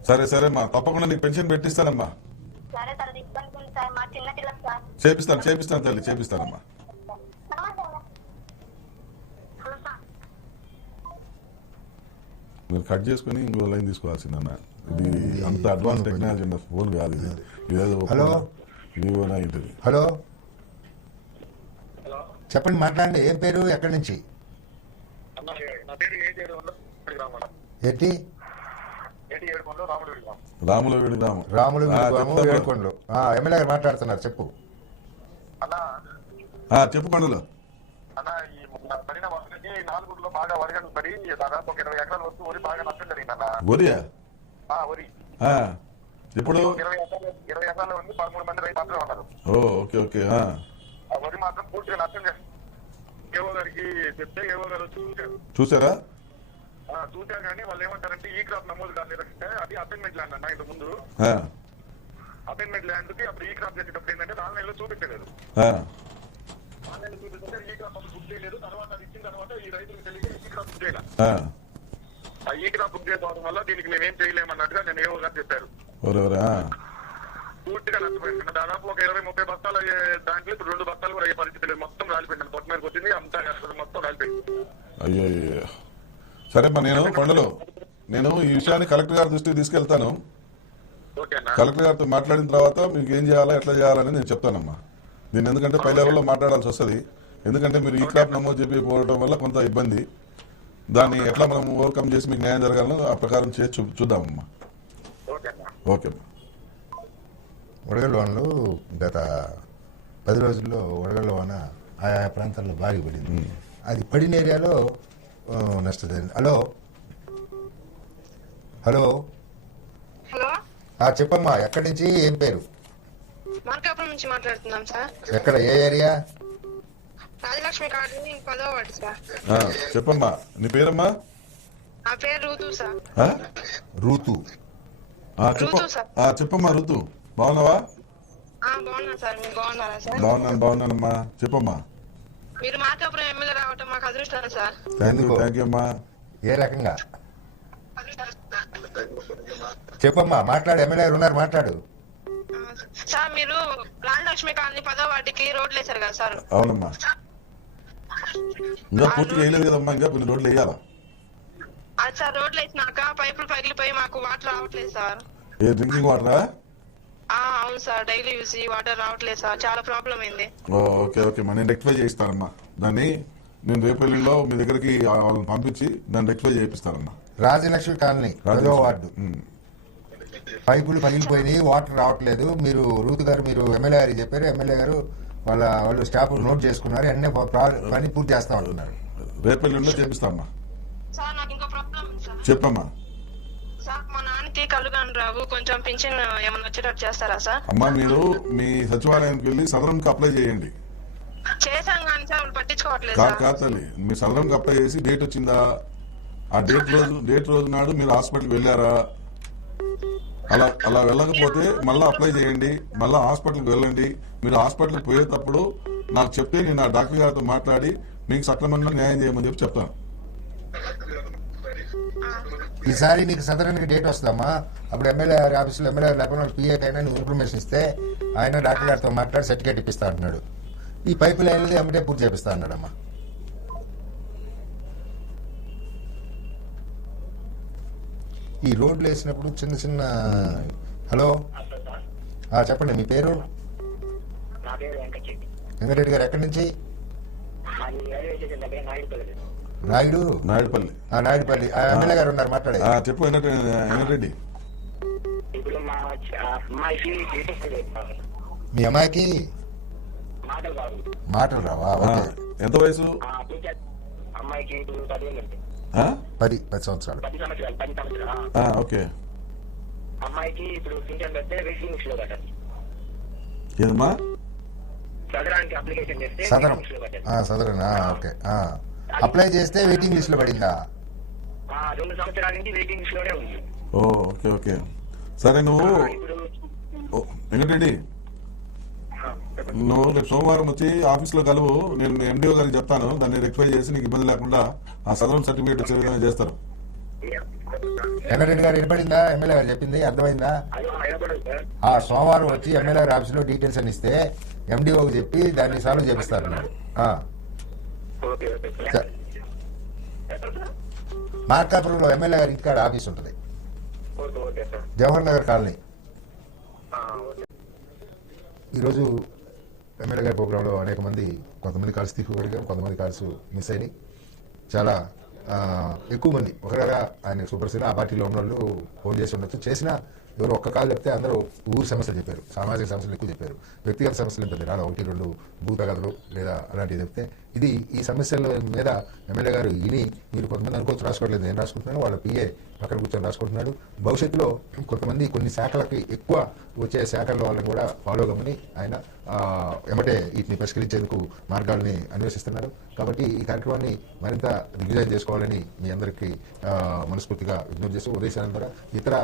సరే అమ్మా, తప్పకుండా నీకు పెన్షన్ పెట్టిస్తానమ్మా. చేపిస్తాను తల్లి, చేపిస్తానమ్మా. మీరు కట్ చేసుకుని ఇంకో లైన్ తీసుకోవాల్సిందన్న. ఇది అంత అడ్వాన్స్ టెక్నాలజీ ఉన్న ఫోన్ కాదు ఇది. హలో. హలో, చెప్పండి, మాట్లాడండి. ఏం పేరు, ఎక్కడి నుంచి? ఏంటి? రాములవేడి గ్రామం. ఏడుకొండలు. ఎమ్మెల్యే గారు మాట్లాడుతున్నారు, చెప్పు. చెప్పు కొండలు. ఈ పడిన వర్షానికి నాలుగులో బాగా వరగలు పడి దాదాపు ఒక 20 ఎకరాల వరకు వరి బాగా నష్టం జరిగిందన్న. వరియా వరి ఇప్పుడు 20 ఎకరాల వరకు 13 మంది రైతు మాత్రమే ఉన్నారు. Okay okay. ఆ వరి మాత్రం పూర్తిగా నష్టం చేస్తారు. ఏవో గారికి చెప్తే ఏవో గారు చూసారా? చూసారు కానీ వాళ్ళు ఏమంటారంటే ఈ క్రాప్ నమోదు కాలేదంటే అది అసైన్మెంట్ ల్యాండ్ అన్న. ఇంతకు ముందు అసైన్మెంట్ ల్యాండ్ కి అప్పుడు ఈ క్రాప్ చేసేటప్పుడు ఏంటంటే ఆన్లైన్ లో చూపించలేదు. ఆన్లైన్ చూపిస్తుంటే ఈ క్రాప్ బుక్ చేయలేదు. తర్వాత అది ఇచ్చిన తర్వాత ఈ రైతులకు తెలియదు ఈ క్రాప్ బుక్ చేయాలి. ఆ ఈ క్రాప్ బుక్ చేసుకోవడం వల్ల దీనికి మేమేం చేయలేమన్నట్టుగా నేను ఏవో గారు చెప్పారు. పూర్తిగా నష్టపోయింది. దాదాపు ఒక 20-30 బస్తాలు అయ్యే దాంట్లో ఇప్పుడు 2 బస్తాలు కూడా అయ్యే పరిస్థితి లేదు. మొత్తం రాలిపోయింది. కొత్త మీదకి వచ్చింది అంతా మొత్తం రాలిపోయింది. అయ్యో సరేమ్మా, నేను ఈ విషయాన్ని కలెక్టర్ గారి దృష్టికి తీసుకెళ్తాను. కలెక్టర్ గారితో మాట్లాడిన తర్వాత మీకు ఏం చేయాలా ఎట్లా చేయాలని నేను చెప్తానమ్మా. దీన్ని ఎందుకంటే పై లెవెల్లో మాట్లాడాల్సి వస్తుంది. ఎందుకంటే మీరు ఈ క్రాప్ నమోదు చెప్పిపోవడం వల్ల కొంత ఇబ్బంది. దాన్ని ఎట్లా మనం ఓవర్కమ్ చేసి మీకు న్యాయం జరగాలో ఆ ప్రకారం చేసి చూద్దామమ్మా. ఓకే. వడగళ్ళ వానలు గత 10 రోజుల్లో వడగళ్ళ వాన ఆయా ప్రాంతాల్లో బాగా పడింది. అది పడిన ఏరియాలో నష్టం జరిగింది. హలో హలో హలో చెప్పమ్మా, ఎక్కడి నుంచి, ఏం పేరు? మార్కాపురం నుంచి మాట్లాడుతున్నాం సార్. ఎక్కడ, ఏ ఏరియా? రాజలక్ష్మి కాలనీ 10వ వార్డు సార్. చెప్పమ్మా, నీ పేరమ్మా? నా పేరు ఋతు సార్. ఋతు. చెప్పమ్మా ఋతు, బాగున్నావా? బాగున్నా సార్, మీరు బాగున్నారా సార్? బాగున్నానమ్మా, చెప్పమ్మా. మీరు మార్కాపురం ఎమ్మెల్యే రావటం మాకు అదృష్టం సార్. థ్యాంక్ యూ అమ్మా. ఏ రకంగా చెప్పమ్మా, మాట్లాడు. ఎమ్మెల్యే గారు ఉన్నారు, మాట్లాడు. సార్ మీరు రాజలక్ష్మి కాలనీ 10వ వార్డుకి రోడ్లు వేశారు కదా సార్? అవునమ్మా, ఇంకా పూర్తిగా వేయలేదు కదమ్మా, ఇంకా కొన్ని రోడ్లు వేయాలా? అది సార్ రోడ్లు వేసినాక పైపులు పగిలిపోయి మాకు వాటర్ రావట్లేదు సార్. ఏ డ్రింకింగ్ వాటరా? అవును సార్, డైలీ యూజ్ వాటర్ రావట్లేదు సార్, చాలా ప్రాబ్లం అయింది. ఓకే ఓకే, నేను రెక్టిఫై చేయిస్తానమ్మా. దాన్ని నేను రేపు ఎల్లుండిలో మీ దగ్గరికి వాళ్ళని పంపించి దాన్ని రెక్టిఫై చేయిస్తానమ్మా. రాజలక్ష్మి కాలనీ 10వ వార్డు పైపులు పగిలిపోయినాయి, వాటర్ రావట్లేదు. మీరు రూతు గారు, మీరు ఎమ్మెల్యే గారికి చెప్పారు. ఎమ్మెల్యే గారు వాళ్ళు స్టాఫ్ నోట్ చేసుకున్నారు. అన్నీ పని పూర్తి చేస్తా ఉంటున్నారు. రేపు ఎల్లుండిలో చేపిస్తామమ్మా. సార్ నాకు ఇంకో ప్రాబ్లం ఉంది సార్. చెప్పమ్మా. సార్ మా నాన్నకి కళ్ళు కాని రావు, కొంచెం పింఛన్ ఏమన్నా వచ్చేటట్టు చేస్తారా సార్? అమ్మా, మీరు మీ సచివాలయానికి వెళ్ళి సదరంకి అప్లై చేయండి. చేశాం కానీ సార్ వాళ్ళు పట్టించుకోవట్లేదు. కాదు తల్లి, మీ సదరంకి అప్లై చేసి డేట్ వచ్చిందా? ఆ డేట్ రోజు నాడు మీరు హాస్పిటల్కి వెళ్ళారా? అలా వెళ్ళకపోతే మళ్ళీ అప్లై చేయండి, మళ్ళీ హాస్పిటల్కి వెళ్ళండి. మీరు హాస్పిటల్కి పోయేటప్పుడు నాకు చెప్తే నేను ఆ డాక్టర్ గారితో మాట్లాడి మీకు సక్రమంగా న్యాయం చేయమని చెప్పి చెప్తాను. ఈసారి నీకు సదరానికి డేట్ వస్తుందమ్మా. అప్పుడు ఎమ్మెల్యే గారి ఆఫీసులో ఎమ్మెల్యే లేకుండా పిఏకి అయినా నువ్వు ఇన్ఫర్మేషన్ ఇస్తే ఆయన డాక్టర్ గారితో మాట్లాడి సర్టిఫికేట్ ఇప్పిస్తా అంటున్నాడు. ఈ పైపు లైన్లు ఎమ్మటే పూర్తి చేపిస్తా అన్నాడమ్మా. ఈ రోడ్లు వేసినప్పుడు చిన్న హలో చెప్పండి, మీ పేరు? వెంకటరెడ్డి గారు, ఎక్కడి నుంచి? నాయుడుపల్లి. ఎమ్మెల్యే గారు ఉన్నారు, మాట్లాడే. చెప్పు వెంకటరెడ్డి. మీ అమ్మాయికి మాటలు రావా? ఎంత వయసు? 10 సంవత్సరాలు. ఓకే. అమ్మాయికి ఇప్పుడు పింఛన్ పెడితే వెయిటింగ్ లిస్ట్ లో కట్టాలి. ఏదమ్మా? సదరానికి అప్లికేషన్ చేస్తే సదరన్. ఓకే, అప్లై చేస్తే వెయిటింగ్ లిస్ట్ లో పడిందా? 2 సంవత్సరాల నుంచి వెయిటింగ్ లిస్ట్ లోనే ఉంది. ఓకే ఓకే, సరే. నువ్వు వెంకటరెడ్డి, నువ్వు రేపు సోమవారం వచ్చి ఆఫీస్లో కలువు. నేను ఎండిఓ గారికి చెప్తాను, దాన్ని రెక్టిఫై చేసి నీకు ఇబ్బంది లేకుండా ఆ సదరం సర్టిఫికేట్ వచ్చే విధంగా చేస్తారు. వెంకటరెడ్డి గారు వినపడిందా? ఎమ్మెల్యే గారు చెప్పింది అర్థమైందా? సోమవారం వచ్చి ఎమ్మెల్యే గారి ఆఫీస్ లో డీటెయిల్స్ అని ఇస్తే ఎండిఓకి చెప్పి దాన్ని సాల్వ్ చేపిస్తారు. మార్కాపురంలో ఎమ్మెల్యే గారి ఇంటికాడ ఆఫీస్ ఉంటుంది, జవహర్ నగర్ కాలనీ. ఈరోజు ఎమ్మెల్యే గారి ప్రోగ్రాంలో అనేక మంది, కొంతమంది కాల్స్ తీసుకోగలిగాం, కొంతమంది కాల్స్ మిస్ అయినాయి. చాలా ఎక్కువ మంది ఒకవేళ ఆయన సూపర్ సీన్ ఆ పార్టీలో ఉన్న వాళ్ళు ఫోన్ చేసి ఉండొచ్చు. చేసినా ఎవరు ఒక్క కాల్ చెప్తే అందరూ ఊరు సమస్యలు చెప్పారు, సామాజిక సమస్యలు ఎక్కువ చెప్పారు. వ్యక్తిగత సమస్యలు ఎంత రాదు, 1-2 భూత కథలు లేదా అలాంటివి చెప్తే ఇది ఈ సమస్యల మీద ఎమ్మెల్యే గారు విని మీరు కొంతమంది అనుకోవచ్చు రాసుకోవట్లేదు, నేను రాసుకుంటున్నాను, వాళ్ళ పిఏ పక్కన కూర్చొని రాసుకుంటున్నాడు. భవిష్యత్తులో కొంతమంది కొన్ని శాఖలకి ఎక్కువ వచ్చే శాఖల వాళ్ళని కూడా ఫాలో కమ్మని ఆయన ఎమ్మటే వీటిని పరిష్కరించేందుకు మార్గాల్ని అన్వేషిస్తున్నారు. కాబట్టి ఈ కార్యక్రమాన్ని మరింత దిగ్విజయం చేసుకోవాలని మీ అందరికీ మనస్ఫూర్తిగా విజ్ఞప్తి చేస్తూ ఉదయశానం ద్వారా ఇతర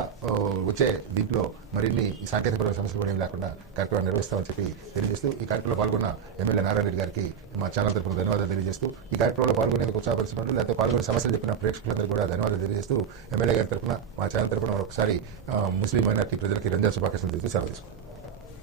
వచ్చే దీంట్లో మరిన్ని సాంకేతికపరమైన సమస్యలు కూడా ఏమి లేకుండా కార్యక్రమాన్ని నిర్వహిస్తామని చెప్పి తెలియజేస్తూ ఈ కార్యక్రమంలో పాల్గొన్న ఎమ్మెల్యే నారాయణ రెడ్డి గారికి మా ఛానల్ తరపున ధన్యవాదాలు తెలియజేస్తూ ఈ కార్యక్రమంలో పాల్గొనేందుకు ఉత్సాహపరిచినట్లు లేకపోతే పాల్గొనే సమస్యలు చెప్పిన ప్రేక్షకులందరూ కూడా ధన్యవాదాలు తెలియజేస్తూ ఎమ్మెల్యే గారి తరపున మా ఛానల్ తరపున ఒకసారి ముస్లిం మైనార్టీ ప్రజలకి రంజాన్ శుభాకాంక్షలు తెలియజేస్తూ సెలవు తీసుకుంటాం.